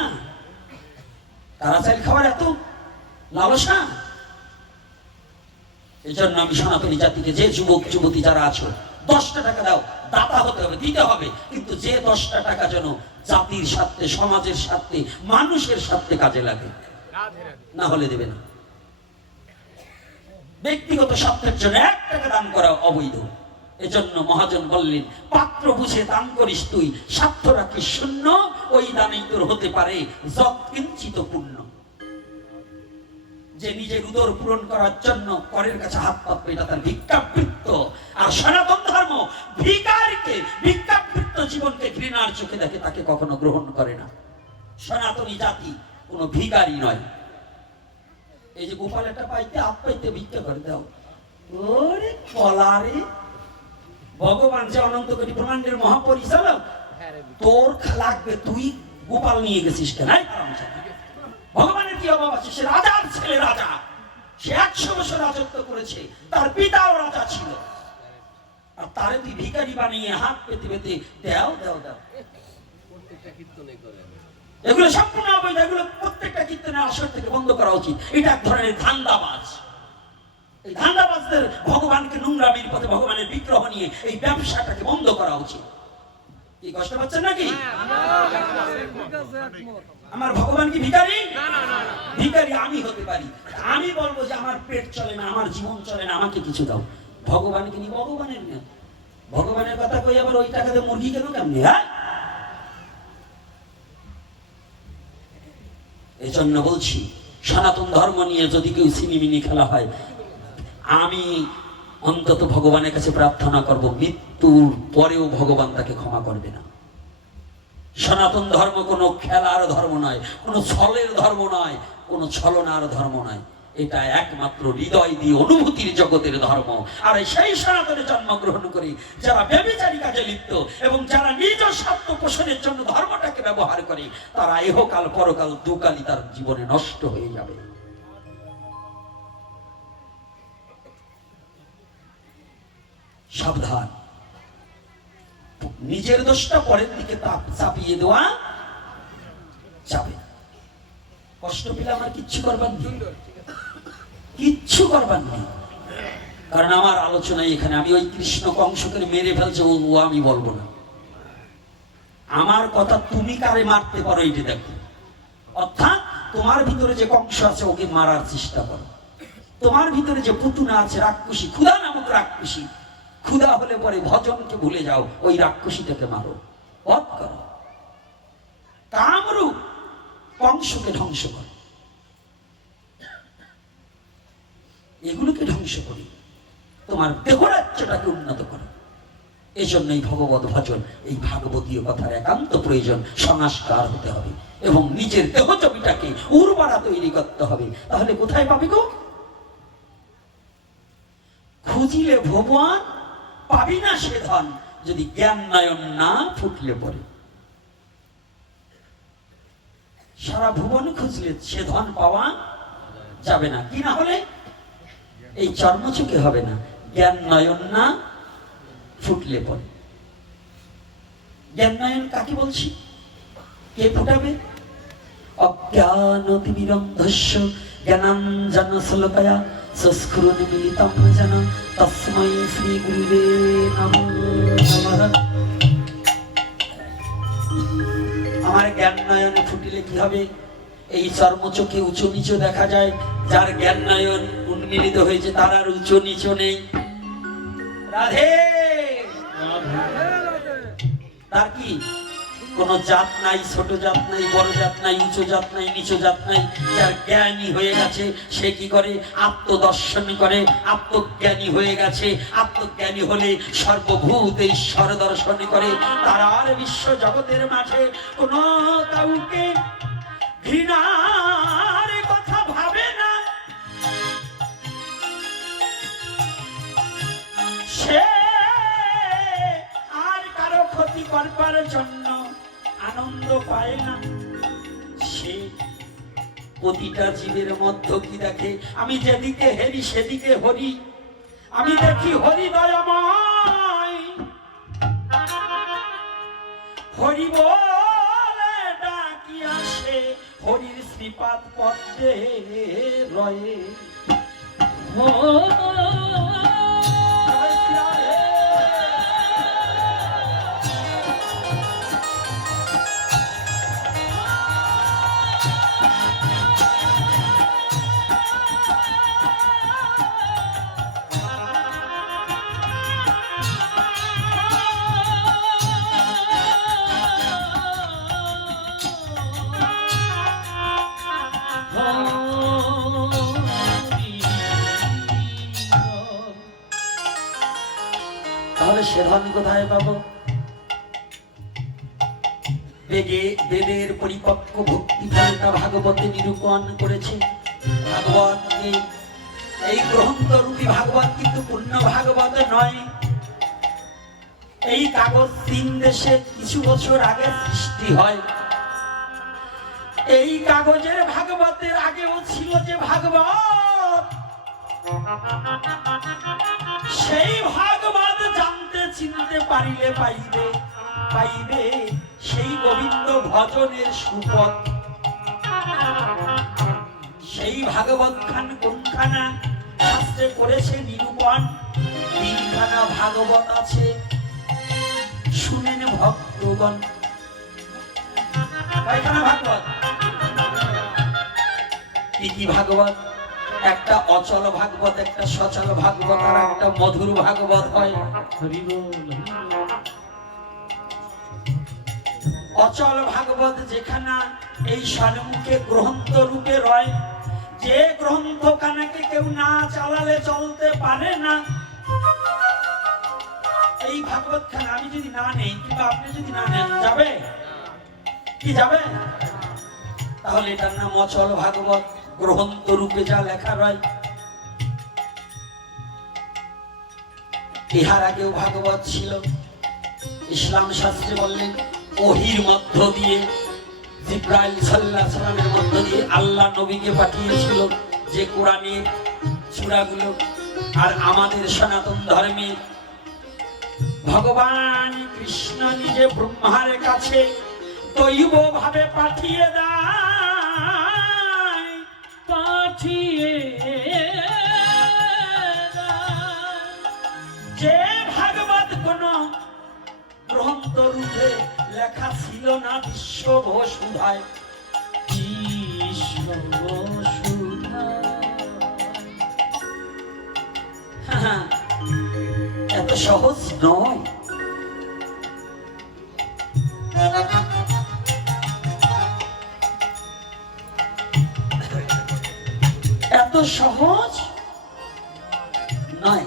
তারা চাইল খাবার এত লালসা। এই জন্য আমি সনাতনী জাতিকে, যে যুবক যুবতী যারা আছো, 10টা টাকা দাও, দাতা হতে হবে, দিতে হবে, কিন্তু যে 10টা টাকা যেন জাতির স্বার্থে, সমাজের স্বার্থে, মানুষের স্বার্থে কাজে লাগে, না হলে দেবে না। ব্যক্তিগত স্বার্থের জন্য 1 টাকা দান করা অবৈধ। এজন্য মহাজন বললেন, পাত্র বুঝে দান করিস তুই, স্বার্থ রাখিস শূন্য, ওই দানেই তোর হতে পারে যৎকিঞ্চিত পুণ্য। যে নিজের উদর পূরণ করার জন্য করের কাছে হাত পাতবে, এটা তার ভিক্ষাবৃত্ত। আর সনাতন ধর্ম ভিখারিকে, ভিক্ষাবৃত্ত জীবনকে ঘৃণার চোখে দেখে, তাকে কখনো গ্রহণ করে না। সনাতনী জাতি কোনো ভিখারি নয়। এই যে গোপাল একটা পাইতে, হাত পাইতে ভিক্ষা করে দাও, ওরে কলারে। ভগবান যে অনন্ত কোটি ব্রহ্মাণ্ডের মহাপরিচালক, তোর লাগবে, তুই গোপাল নিয়ে গেছিস কেন? ভগবানের কি অভাব আছে? সে রাজার ছেলে, রাজা। সে 100 বছর রাজত্ব করেছে, তার পিতাও রাজা ছিল, আর তারে তুই ভিখারি বানিয়ে হাত পেতে পেতে দাও দাও দাও। এগুলো সম্পূর্ণ অবৈধ। এগুলো প্রত্যেকটা কীর্তনের আসর থেকে বন্ধ করা উচিত। এটা এক ধরনের ধান্দাবাজ। এই ধান্দাবাজদের ভগবানকে নোংরামির পথে, ভগবানের বিগ্রহ নিয়ে এই ব্যবসাটাকে বন্ধ করা উচিত। কি কষ্ট পাচ্ছেন নাকি? আমার ভগবান কি ভিখারি? ভিখারি আমি হতে পারি। আমি বলবো যে আমার পেট চলে না, আমার জীবন চলে না, আমাকে কিছু দাও। ভগবানকে নি, ভগবানের না। ভগবানের কথা কই আবার ওই টাকাতে মুরগি কেন কেমনি? হ্যাঁ, এই জন্য বলছি, সনাতন ধর্ম নিয়ে যদি কেউ সিনিমিনি খেলা হয়, আমি অন্তত ভগবানের কাছে প্রার্থনা করব, মৃত্যুর পরেও ভগবান তাকে ক্ষমা করবে না। সনাতন ধর্ম কোনো খেলার ধর্ম নয়, কোনো ছলের ধর্ম নয়, কোনো ছলনার ধর্ম নয়। এটা একমাত্র হৃদয় দিয়ে অনুভূতির জগতের ধর্ম। আর সেই সনাতনে জন্মগ্রহণ করি যারা ব্যভিচারী কাজে লিপ্ত এবং যারা নিজ স্বার্থ পোষণের জন্য ধর্মটাকে ব্যবহার করে, তারা ইহকাল পরকাল দুকালই তার জীবনে নষ্ট হয়ে যাবে। সাবধান। নিজের দোষটা পরের দিকে চাপিয়ে দেওয়া যাবে। কষ্ট পেলে আমার কিচ্ছু করবার নেই, কিচ্ছু করবার নেই। কারণ আমার আলোচনায় এখানে আমি ওই কৃষ্ণ কংসকে মেরে ফেলছে ও আমি বলবো না। আমার কথা তুমি কারে মারতে পারো এটা দেখো। অর্থাৎ তোমার ভিতরে যে কংস আছে ওকে মারার চেষ্টা করো। তোমার ভিতরে যে পুতুনা আছে, রাক্ষসী, ক্ষুধা নামক রাক্ষসী, ক্ষুধা হলে পরে ভজনকে ভুলে যাও, ওই রাক্ষসীটাকে মারো, বধ করো। কামরূপ কংসকে ধ্বংস করো, এগুলোকে ধ্বংস করি, তোমার দেহরাজ্যটাকে উন্নত করো। এই জন্যই ভগবত ভজন, এই ভাগবতীয় কথার একান্ত প্রয়োজন। সংস্কার হতে হবে এবং নিজের দেহ জমিটাকে উর্বরা তৈরি করতে হবে। তাহলে কোথায় পাবি গো? খুঁজিলে ভগবান পাবি না সে ধন, যদি জ্ঞান নয়ন না ফুটলে পরে। সারা ভুবন খুঁজলে সে ধন পাওয়া যাবে না। কি না হলে? এই চর্মচোখে হবে না, জ্ঞান নয়ন না ফুটলে পরে। জ্ঞান নয়ন কাকে বলছি? কে ফুটাবে? অজ্ঞানতিমিরন্ধস্য জ্ঞানাঞ্জনশলাকয়া চক্ষুরুন্মীলিতং যেন তস্मै শ্রী গুরুবে নমঃ। যার জ্ঞান নয়নে ফুটিলে কি হবে? এই চর্মচোখে উঁচু নিচু দেখা যায়, যার জ্ঞান নয়ন উন্মিলিত হয়েছে তার আর উঁচু নিচু নেই। রাধে, তার কি কোন জাত নাই, ছোট জাত নাই, বড় জাত নাই, উঁচু জাত নাই, নিচু জাত নাই। যার জ্ঞানী হয়ে গেছে সে কি করে? আত্মদর্শন করে, আত্মজ্ঞানী হয়ে গেছে। আত্মজ্ঞানী হলে সর্বভূত ঈশ্বর দর্শন করে। তার আর বিশ্ব জগতের মাঝে কোন কাউকে ঘৃণার কথা ভাবে না। সে আর কারো ক্ষতি করবার জন্য আনন্দ পায় না। সে প্রতিটা জীবের মধ্য কি দেখে? আমি যেদিকে হেরি সেদিকে হরি, আমি দেখি হরি দয়াময়, হরি বলে ডাকি আসে, হরির শ্রীপাদ পদ্মে রয়ে। ও তাহলে সে ধন কোথায় পাবো? বেদের পরিপক্ক ভক্তি ফলটা ভাগবতে নিরূপণ করেছে। ভাগবতকে, এই গ্রন্থ রূপী ভাগবত কিন্তু পূর্ণ ভাগবত নয়। এই কাগজ চীন দেশে কিছু বছর আগে সৃষ্টি হয়। এই কাগজের ভাগবতের আগেও ছিল যে ভাগবত, সেই ভাগবত জানতে চিনতে পারিলে পাইবে, পাইবে সেই গোবিন্দ ভজনের সুপথ। সেই ভাগবত খান কোনখানা শাস্ত্রে করেছে নিরূপণ? তিনখানা ভাগবত আছে, শুনেন ভক্তগণ। কয়খানা ভাগবত? কি কি ভাগবত? একটা অচল ভাগবত, একটা সচল ভাগবত, আর একটা মধুর ভাগবত হয়। হরি বল। অচল ভাগবত যেখানে এই সন্মুখে গ্রন্থ রূপে রয়, যে গ্রন্থ কানাকে কেউ না চালালে চলতে পারে না। এই ভাগবত খানা আমি যদি না নেই, কিংবা আপনি যদি না নেন, যাবে কি? যাবে? তাহলে এটার নাম অচল ভাগবত। গ্রন্থ রূপে যা লেখা রয়। ইহার আগেও ভাগবত ছিল। ইসলাম শাস্ত্রে বললেন ওহির মধ্য দিয়ে, জিব্রাইল সাল্লাল্লাহু আলাইহি সাল্লামের মধ্য দিয়ে আল্লাহ নবীকে পাঠিয়েছিল যে কোরআনের সূরাগুলো। আর আমাদের সনাতন ধর্মে ভগবান কৃষ্ণ নিজে ব্রহ্মার কাছে দৈব ভাবে পাঠিয়ে দেয়, পাঠিয়ে যে ভাগবত কোন গ্রন্থ রূপে লেখা ছিল না বিশ্ব বসুধায়। এত সহজ নয়। এত সহজ নয়।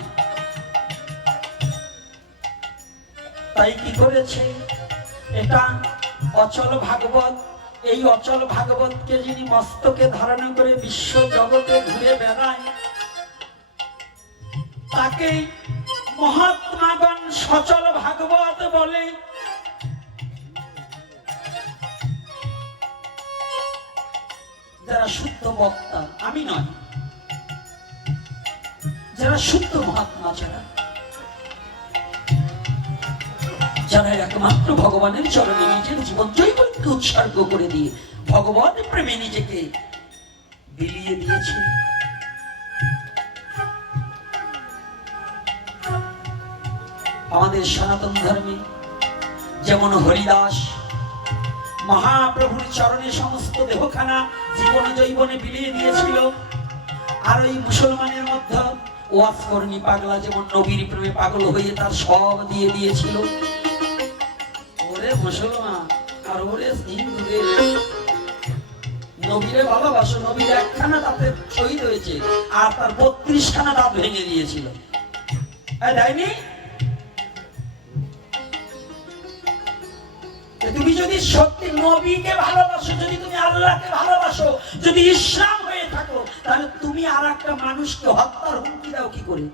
তাই কি করেছে? এটা অচল ভাগবত। এই অচল ভাগবতকে যিনি মস্তকে ধারণ করে বিশ্ব জগতে ঘুরে বেড়ায়, তাকে মহাত্মাগণ সচল ভাগবত বলে। যারা শুদ্ধ বক্তা, আমি নয়, যারা শুদ্ধ মহাত্মা, যারা একমাত্র ভগবানের চরণে নিজের জীবন জৈবকে উৎসর্গ করে দিয়ে ভগবান প্রেমে নিজেকে বিলিয়ে দিয়েছে। আমাদের সনাতন ধর্মে যেমন হরিদাস মহাপ্রভুর চরণে সমস্ত দেহখানা জীবন জৈবনে বিলিয়ে দিয়েছিল। আর ওই মুসলমানের মধ্যে ওয়াজ কর্মী পাগলা যেমন নবীর প্রেমে পাগল হয়ে তার সব দিয়ে দিয়েছিল। ওরে মুসলমান আর ওরে হিন্দু রে, নবীরে ভালোবাসো, নবীর একখানা দাঁতে শহীদ হয়েছে আর তার 32খানা দাঁত ভেঙে দিয়েছিল। দেয়নি? তুমি যদি সত্যি নবীকে ভালোবাসো, যদি তুমি আল্লাহকে ভালোবাসো, যদি ইসলাম হয়ে থাকো, তাহলে তুমি আর একটা মানুষকে হত্যার হুমকি দাও কি করে?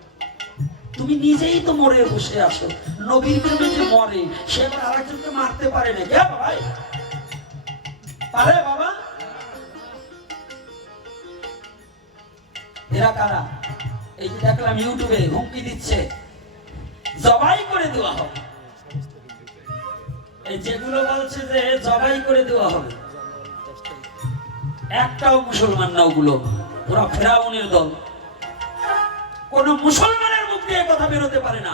তুমি নিজেই তো মরে বসে আছো। নবীর প্রেমে যে মরে সে আর একজনকে মারতে পারে না। কে ভাই পারে বাবা? এরা কারা? এই যে দেখলাম ইউটিউবে হুমকি দিচ্ছে জবাই করে দেওয়া হবে। এই যেগুলো বলছে যে জবাই করে দেওয়া হবে, একটাও মুসলমান না ওগুলো, ওরা ফেরাউনের দল। কোন মুসলমানের মুখ দিয়ে কথা বেরোতে পারে না।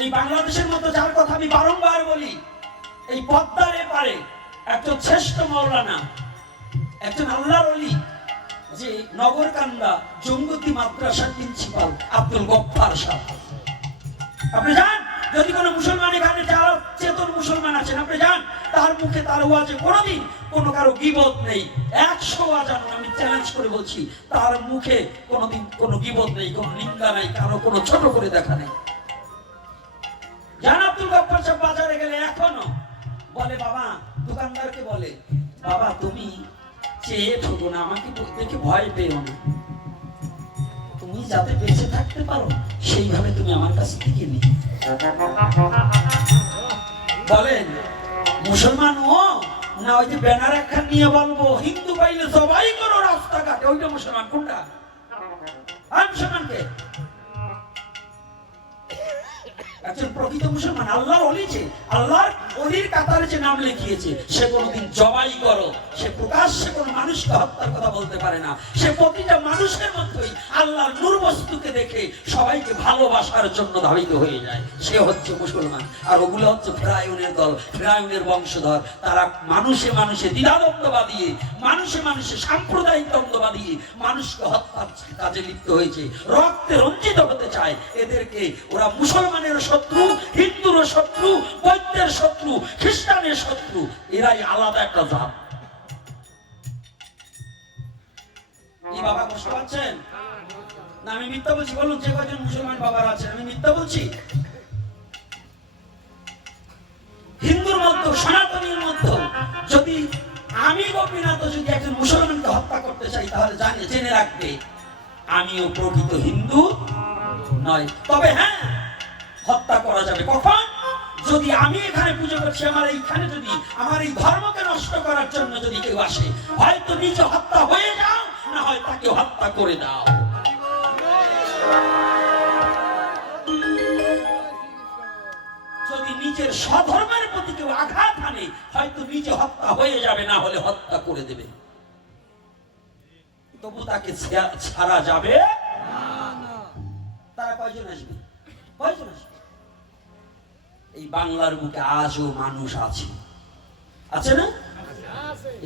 এই বাংলাদেশের মতো, যার কথা আমি বারংবার বলি, এই পদ্মার এপারে একজন শ্রেষ্ঠ মাওলানা, একজন আল্লাহর ওলি, যে নগরকান্দা জঙ্গতি মাদ্রাসার প্রিন্সিপাল আব্দুল গফফার সাহেব। আপনি জান, যদি কোনো মুসলমান এখানে যারা চেতন মুসলমান আছেন, আপনি জান তার মুখে তার ওয়াজে কোনোদিন কোনো কারো গীবত নেই। 100 ওয়াজ আমি চ্যালেঞ্জ করে বলছি, তার মুখে কোনোদিন কোনো গীবত নেই, কোনো নিন্দা নেই, কারো কোনো ছোট করে দেখা নেই। জান আব্দুল গফফার সাহেব বাজারে গেলে এখনো বলে, বাবা দোকানদারকে বলে, বাবা তুমি চেয়ে ঠকো না, আমাকে দেখে ভয় পেও না, তুমি যাতে বেঁচে থাকতে পারো সেইভাবে তুমি আমার কাছ থেকে নিও। বলেন মুসলমান ও না ওই যে ব্যানার একখান নিয়ে বলবো হিন্দু পাইলে জবাই করো রাস্তাঘাটে, ওইটা মুসলমান? কোনটা? আর মুসলমানকে একজন প্রকৃত মুসলমান আল্লাহর ওলি, যে আল্লাহর ওলির কাতারে যে নাম লিখিয়েছে, সে কোনোদিন জবাই করো, সে প্রকাশ্যে কোনো মানুষকে হত্যার কথা বলতে পারে না। সে প্রতিটা মানুষের মধ্যেই আল্লাহর নূর বস্তুকে দেখে সবাইকে ভালোবাসার জন্য ধাবিত হয়ে যায়, সে হচ্ছে মুসলমান। আর ওগুলো হচ্ছে ফেরাউনের দল, ফেরাউনের বংশধর। তারা মানুষে মানুষে দ্বিধাদ্বন্দ্ব বাঁধিয়ে, মানুষে মানুষে সাম্প্রদায়িক দ্বন্দ্ব বাঁধিয়ে মানুষকে হত্যার কাজে লিপ্ত হয়েছে, রক্তে রঞ্জিত হতে চায়। এদেরকে ওরা মুসলমানের শত্রু, হিন্দুর শত্রু, বৌদ্ধের শত্রু, খ্রিস্টানের শত্রু, এরাই আলাদা একটা জাত। এই বাবা কষ্ট পাচ্ছেন না? আমি মিথ্যা বলছি? বলুন যে কজন মুসলমান বাবার আছেন, আমি মিথ্যা বলছি? হিন্দুর মধ্যে, সনাতনীর মধ্যে যদি আমি গোপীনাথ যদি একজন মুসলমানকে হত্যা করতে চাই, তাহলে জেনে রাখবে আমিও প্রকৃত হিন্দু নয়। তবে হ্যাঁ, হত্যা করা যাবে কখন? যদি আমি এখানে পুজো করছি, আমার এইখানে যদি আমার এই ধর্মকে নষ্ট করার জন্য যদি কেউ আসে, হয়তো নিজে হত্যা হয়ে যাও, না হয় তাকে হত্যা করে দাও। যদি নিজের স্বধর্মের প্রতি কেউ আঘাত আনে, হয়তো নিজে হত্যা হয়ে যাবে, না হলে হত্যা করে দেবে। তবু তাকে ছাড়া যাবে না। তারা কয়জন আসবে? কয়জন আসবে? এই বাংলার বুকে আজও মানুষ আছে, আছে না?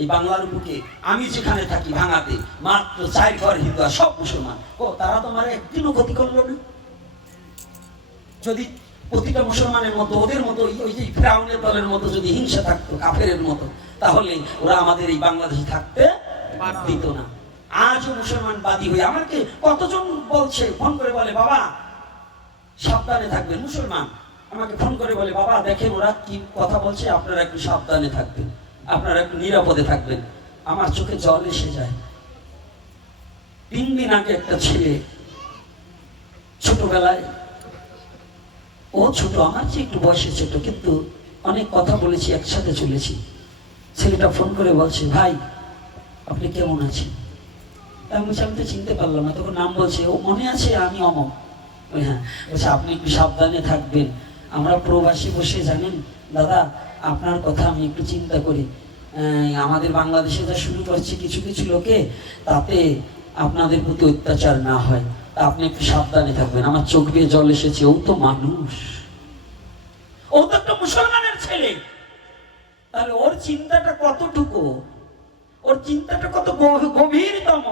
এই বাংলার বুকে আমি যেখানে থাকি ভাঙাতে, মাত্র 4 ঘর হিন্দু আর সব মুসলমান। ও তারা তো আমার একদিনও ক্ষতি করলো না। যদি প্রতিটা মুসলমানের মতো, ওদের মতো, ওই যে ফেরাউনের দলের মতো যদি হিংসা থাকতো, কাফেরের মতো, তাহলে ওরা আমাদের এই বাংলাদেশে থাকতে দিত না। আজও মুসলমান বাদী হয়ে আমাকে কতজন বলছে, ফোন করে বলে, বাবা সাবধানে থাকবেন। মুসলমান আমাকে ফোন করে বলে, বাবা দেখেন ওরা কি কথা বলছে, আপনারা একটু সাবধানে থাকবেন, আপনারা একটু নিরাপদে থাকবেন। আমার চোখে জল এসে যায়। 3 দিন আগে একটা ছেলে, ছোটবেলায়, ও ছোট, আমার চেয়ে একটু বয়সে ছোট, কিন্তু অনেক কথা বলেছি, একসাথে চলেছি। ছেলেটা ফোন করে বলছে, ভাই আপনি কেমন আছেন? আমি বলছি, আমি তো চিনতে পারলাম না। তখন নাম বলছে, ও মনে আছে আমি অমক। হ্যাঁ। বলছে আপনি একটু সাবধানে থাকবেন, আমরা প্রবাসী বসে, জানেন দাদা আপনার কথা আমি একটু চিন্তা করি, আমাদের বাংলাদেশে যা শুরু করছে কিছু কিছু লোকে, তাতে আপনাদের প্রতি অত্যাচার না হয়, তা আপনি একটু সাবধানে থাকবেন। আমার চোখ দিয়ে জল এসেছে। ও তো মানুষ, ও ও তো একটা মুসলমানের ছেলে, তাহলে ওর চিন্তাটা কতটুকু, ওর চিন্তাটা কত গভীরতম,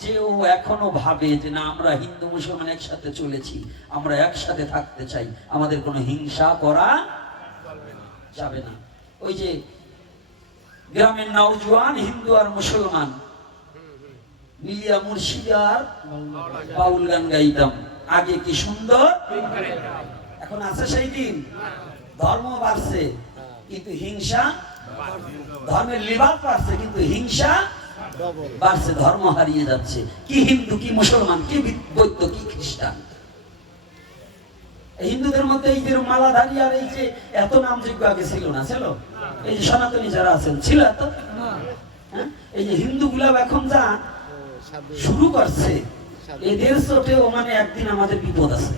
যে ও এখনো ভাবে যে না, আমরা হিন্দু মুসলমান একসাথে চলেছি, আমরা একসাথে থাকতে চাই, আমাদের কোনো হিংসা করা যাবে না। ওই যে গ্রামের নওজোয়ান হিন্দু আর মুসলমান মিলিয়া মুর্শিদ আর বাউল গান গাইতাম, আগে কি সুন্দর, এখন আছে সেই দিন? ধর্ম বাড়ছে কিন্তু হিংসা, ধর্মের লিবাস বাড়ছে কিন্তু হিংসা বাড়ছে, ধর্ম হারিয়ে যাচ্ছে। কি হিন্দু, কি মুসলমান, কি বৌদ্ধ, কি খ্রিস্টান। হিন্দুদের মধ্যে এই যে মালাধারী আর এই যে এত নামযোগ্য আগে ছিল না, ছিল? এই যে সনাতনী যারা আছেন ছিল এত? হ্যাঁ, এই যে হিন্দুগুলা এখন যা শুরু করছে, এদের চোটেও মানে একদিন আমাদের বিপদ আছে।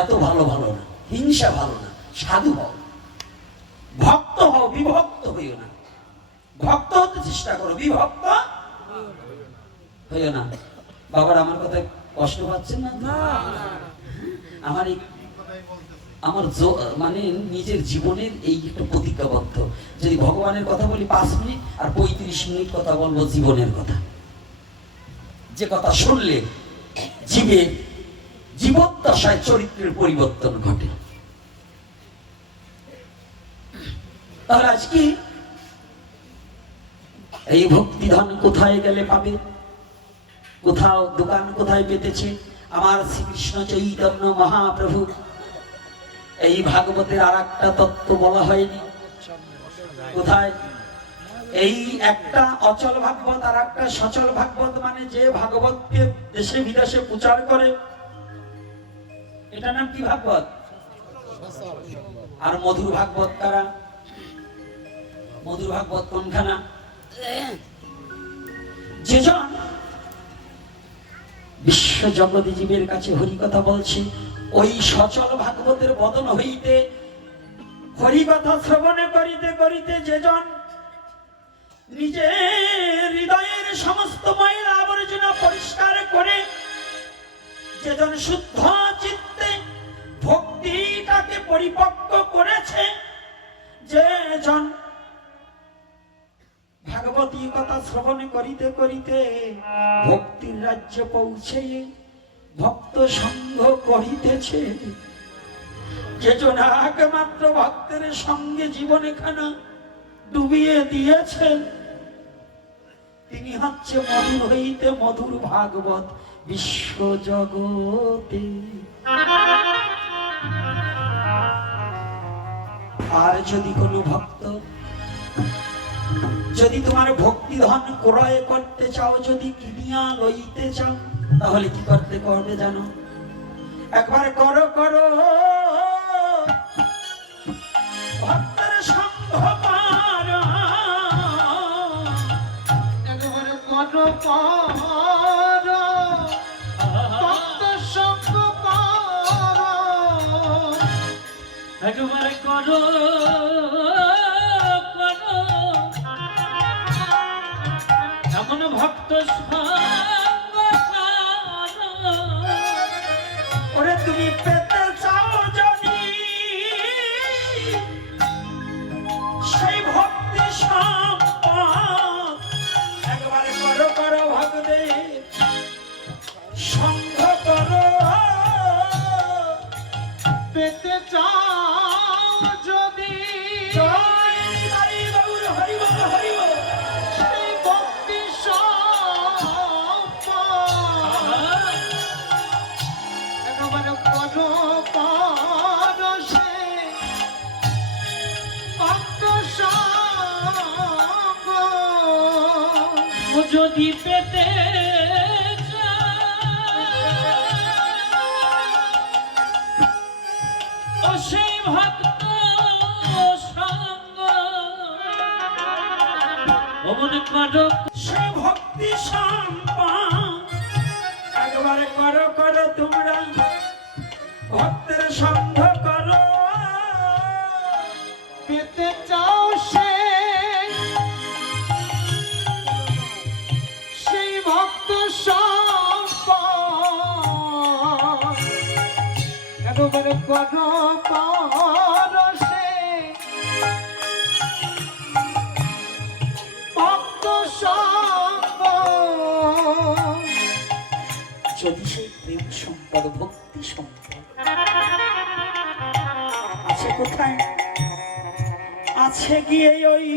এত ভালো ভালো না, হিংসা ভালো না, সাধু হও, ভক্ত হও, বিভক্ত হইও না। ভক্ত হতে চেষ্টা করো, বিভক্ত হইও না। বাবার আমার কথায় কষ্ট পাচ্ছেন না? আমার মানে নিজের জীবনের এই একটা প্রতিজ্ঞাবদ্ধ, যদি ভগবানের কথা বলি 5 মিনিট আর 35 মিনিট কথা বলবো জীবনের কথা, যে কথা শুনলে জীবের জীবদ্দশায় চরিত্রের পরিবর্তন ঘটে। তাহলে আজ কি এই ভক্তিধন কোথায় গেলে পাবে? কোথাও দোকান কোথায় পেতেছে? আমার শ্রীকৃষ্ণ চৈতন্য মহাপ্রভু এই ভাগবতের আর একটা তত্ত্ব বলা হয়নি কোথায়? এই একটা অচল ভাগবত আর একটা সচল ভাগবত, মানে যে ভাগবতকে দেশে বিদেশে প্রচার করে, এটা নাম কি ভাগবত? আর মধুর ভাগবত কারা? মধুর ভাগবত কোনখানা? যেজন বিশ্ব জগৎ জীবের কাছে হরি কথা বলছে, ওই সচল ভাগবতের বদন হইতে হরি কথা শ্রবণে করিতে করিতে যেজন নিজের হৃদয়ের সমস্ত ময়লা আবর্জনা পরিষ্কার করে, যেজন শুদ্ধ চিত্তে ভক্তিটাকে পরিপক্ক করেছে, যেজন ভাগবতী কথা শ্রবণ করিতে করিতে ভক্তির রাজ্য পৌঁছে ভক্ত সঙ্গ করিতেছে, যেজন একমাত্র ভক্তের সঙ্গে জীবন এখানে ডুবিয়ে দিয়েছেন, তিনি হচ্ছে মধুর হইতে মধুর ভাগবত বিশ্ব জগতে। আর যদি কোনো ভক্ত, যদি তোমার ভক্তি ধন ক্রয় করতে চাও, যদি কিনিয়া লইতে চাও, তাহলে কি করতে করবে জানো? একবার করো করো ভক্তের সঙ্গ পারো, একবার করো করো ভক্তের সঙ্গ পারো, একবারে করো করো এমন ভক্ত সঙ্গ করো। ওরে তুমি পেতে চাও যদি সেই ভক্তি সম্পদ, একবার করো করো ভক্তের সঙ্গ করো। পেতে চাও যদি জয় হরি গৌর হরি বল হরি বল। সেই ভক্তি সম্পদ, একবার করো করো সেই ভক্ত সঙ্গ। ও যদি পেতে ও সেই ভক্ত সঙ্গ অমন করো সে ভক্তি সম্পদ, একবার করো করো তোমরা ভক্তের সঙ্গ করো। পেতে চাও সেই ভক্ত সম্পদ, একবার করো পরশে ভক্ত সঙ্গ যদি সেই প্রেম সম্পদ ভক্তি সম্পদ আছে কোথায়, আছে গিয়ে ওই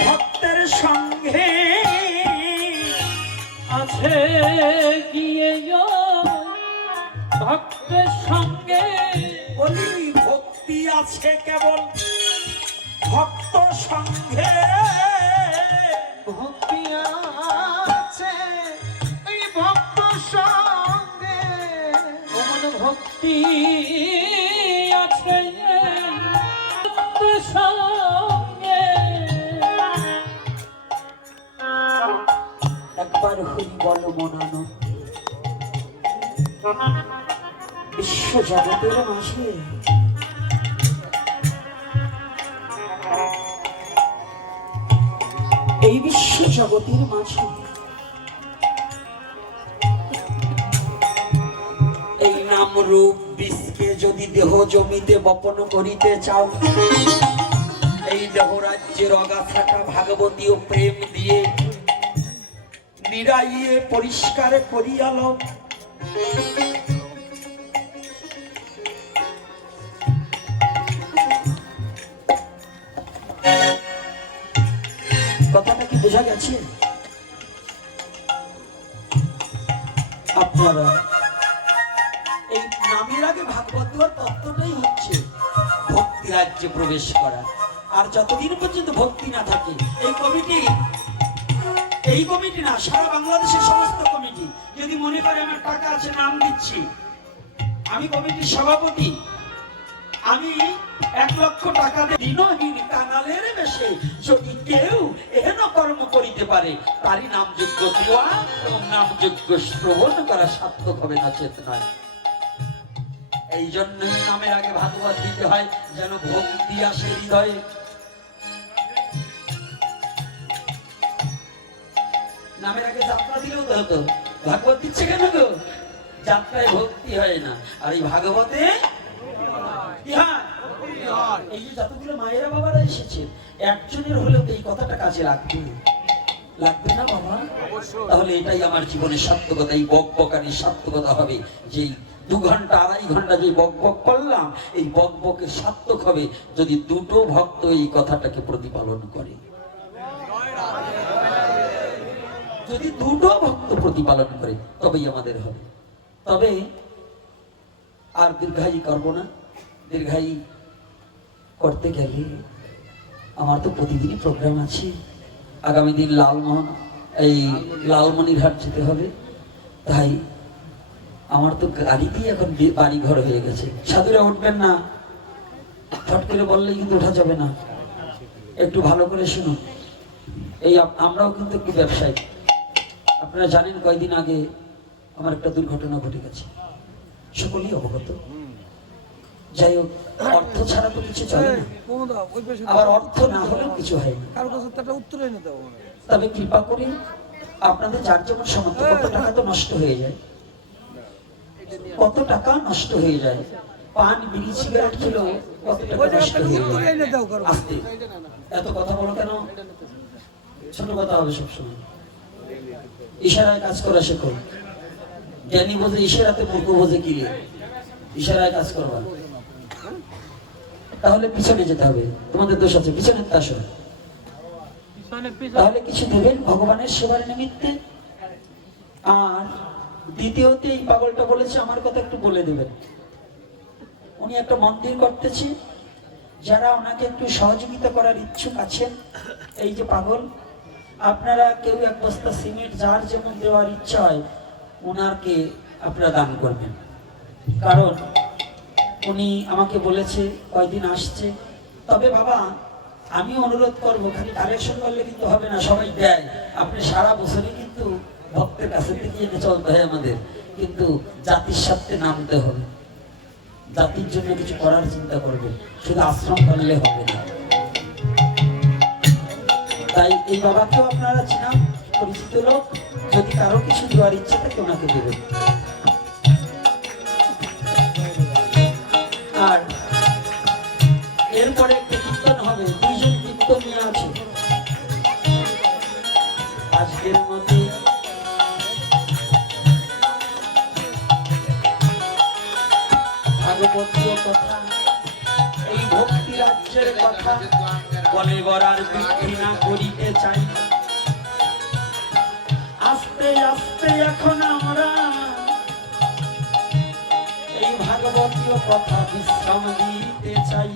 ভক্তের সঙ্গে, আছে গিয়ে ভক্তের সঙ্গে। বলি ভক্তি আছে কেবল ভক্ত সঙ্গে, ভক্তি আছে এই ভক্ত সঙ্গে অমন ভক্তি আছে ভক্তের সঙ্গে। একবার হরি বল মনানো বিশ্ব জগতের মাঝে এই বিশ্ব জগতের মাঝে এই নাম রূপ বিষকে যদি দেহ জমিতে বপন করিতে চাও, এই দেহ রাজ্যের অগাথাটা ভাগবতীয় প্রেম দিয়ে নিরাইয়ে পরিষ্কার করিয়ালো। কথাটা কি বোঝা গেছে? আপনারা এই নামের আগে ভাগবত তত্ত্বটাই হচ্ছে ভক্তি রাজ্যে প্রবেশ করা। আর যতদিন পর্যন্ত ভক্তি না থাকে এই কমিটি না, সারা বাংলাদেশের সমস্ত কমিটি যদি মনে করে আমার টাকা আছে নাম দিচ্ছি, আমি কমিটির সভাপতি, আমি 1 লক্ষ টাকা দিনহীন কাঙালের বেশে যদি কেউ এহেন কর্ম করিতে পারে, তারই নামযোগ্য দেওয়া এবং নামযোগ্য শ্রবণ করা সার্থক হবে, না চেত নয়। এই জন্যই নামের আগে ভাগবত দিতে হয়, যেন ভক্তি আসে হৃদয়ে। নামের আগে যাত্রা দিলেও তো হতো, ভাগবত দিচ্ছে কেন গো? যাত্রায় ভক্তি হয় না, আর এই ভাগবতে কি হয়? এই যে যতগুলো মায়েরা বাবারা এসেছে, একজনের হলেও এই কথাটা কাজে লাগবে না বাবা? তাহলে এটাই আমার জীবনের সার্থকতা, এই বকবকানির সার্থকতা হবে। যে 2 ঘন্টা 2.5 ঘন্টা যে বকবক করলাম, এই বকবকের সার্থক হবে যদি দুটো ভক্ত এই কথাটাকে প্রতিপালন করে। যদি দুটো ভক্ত প্রতিপালন করে তবেই আমাদের হবে। তবে আর দীর্ঘায়ী করবো না। দীর্ঘায়ী করতে গেলে আমার তো প্রতিদিনই প্রোগ্রাম আছে। আগামী দিন লালমনিরহাট যেতে হবে, তাই আমার তো গাড়ি দিয়ে এখন বাড়ি ঘর হয়ে গেছে। সাধুরা উঠবেন না, ফট করে বললেই কিন্তু ওঠা যাবে না। একটু ভালো করে শুনুন, এই আমরাও কিন্তু একটু ব্যবসায়ী। আপনারা জানেন কয়েকদিন আগে আমার একটা দুর্ঘটনা ঘটে গেছে, সকলেই অবগত। যাই হোক, অর্থ ছাড়া তো কিছু চলে না, আবার অর্থ না হলেও কিছু হয় না। তবে কৃপা করে আপনাদের যার যেমন সামর্থ্য, কত টাকা তো নষ্ট হয়ে যায়, কত টাকা নষ্ট হয়ে যায়। পান বিড়ি সিগারেট খেলো কত টাকা নষ্ট হয়ে যায়। আস্তে এত কথা বলো কেন? ছোট কথা হবে সবসময়। ইশারায় কাজ করা শেখো। জ্ঞানী বোঝে ইশারাতে, মূর্খ বোঝে কি রে। ইশারায় কাজ করবা, তাহলে পিছনে যেতে হবে। তোমাদের দোষ আছে, পিছনে আসো। তাহলে কিছু দেবেন ভগবানের সেবার নিমিত্তে। আর দ্বিতীয়তে এই পাগলটা বলেছে, আমার কথা একটু বলে দেবেন। উনি একটা মন্দির করতেছে, যারা ওনাকে একটু সহযোগিতা করার ইচ্ছুক আছেন, এই যে পাগল, আপনারা কেউ 1 বস্তা সিমেন্ট যার যেমন দেওয়ার ইচ্ছা হয় ওনাকে আপনারা দান করবেন। কারণ উনি আমাকে বলেছে কয়দিন আসছে। তবে বাবা, আমি অনুরোধ করবো, খালি কালেকশন করলে কিন্তু হবে না, সবাই দেয়। আপনি সারা বছরই কিন্তু ভক্তের কাছে থেকে এনে চলতে হয় আমাদের, কিন্তু জাতির স্বার্থে নামতে হবে, জাতির জন্য কিছু করার চিন্তা করবে, শুধু আশ্রম করলে হবে না। তাই এই বাবাকেও আপনারা চিনান, পরিচিত লোক, যদি কারো কিছু দেওয়ার ইচ্ছা থাকে ওনাকে দেবেন। রাজ্যের মধ্যে ভাগবতীয় কথা, এই ভক্তি রাজ্যের কথা বলে বরার বৃদ্ধি না করিতে চাই। আস্তে আস্তে এখন আমরা এই ভাগবতীয় কথা বিশ্রাম দিতে চাই।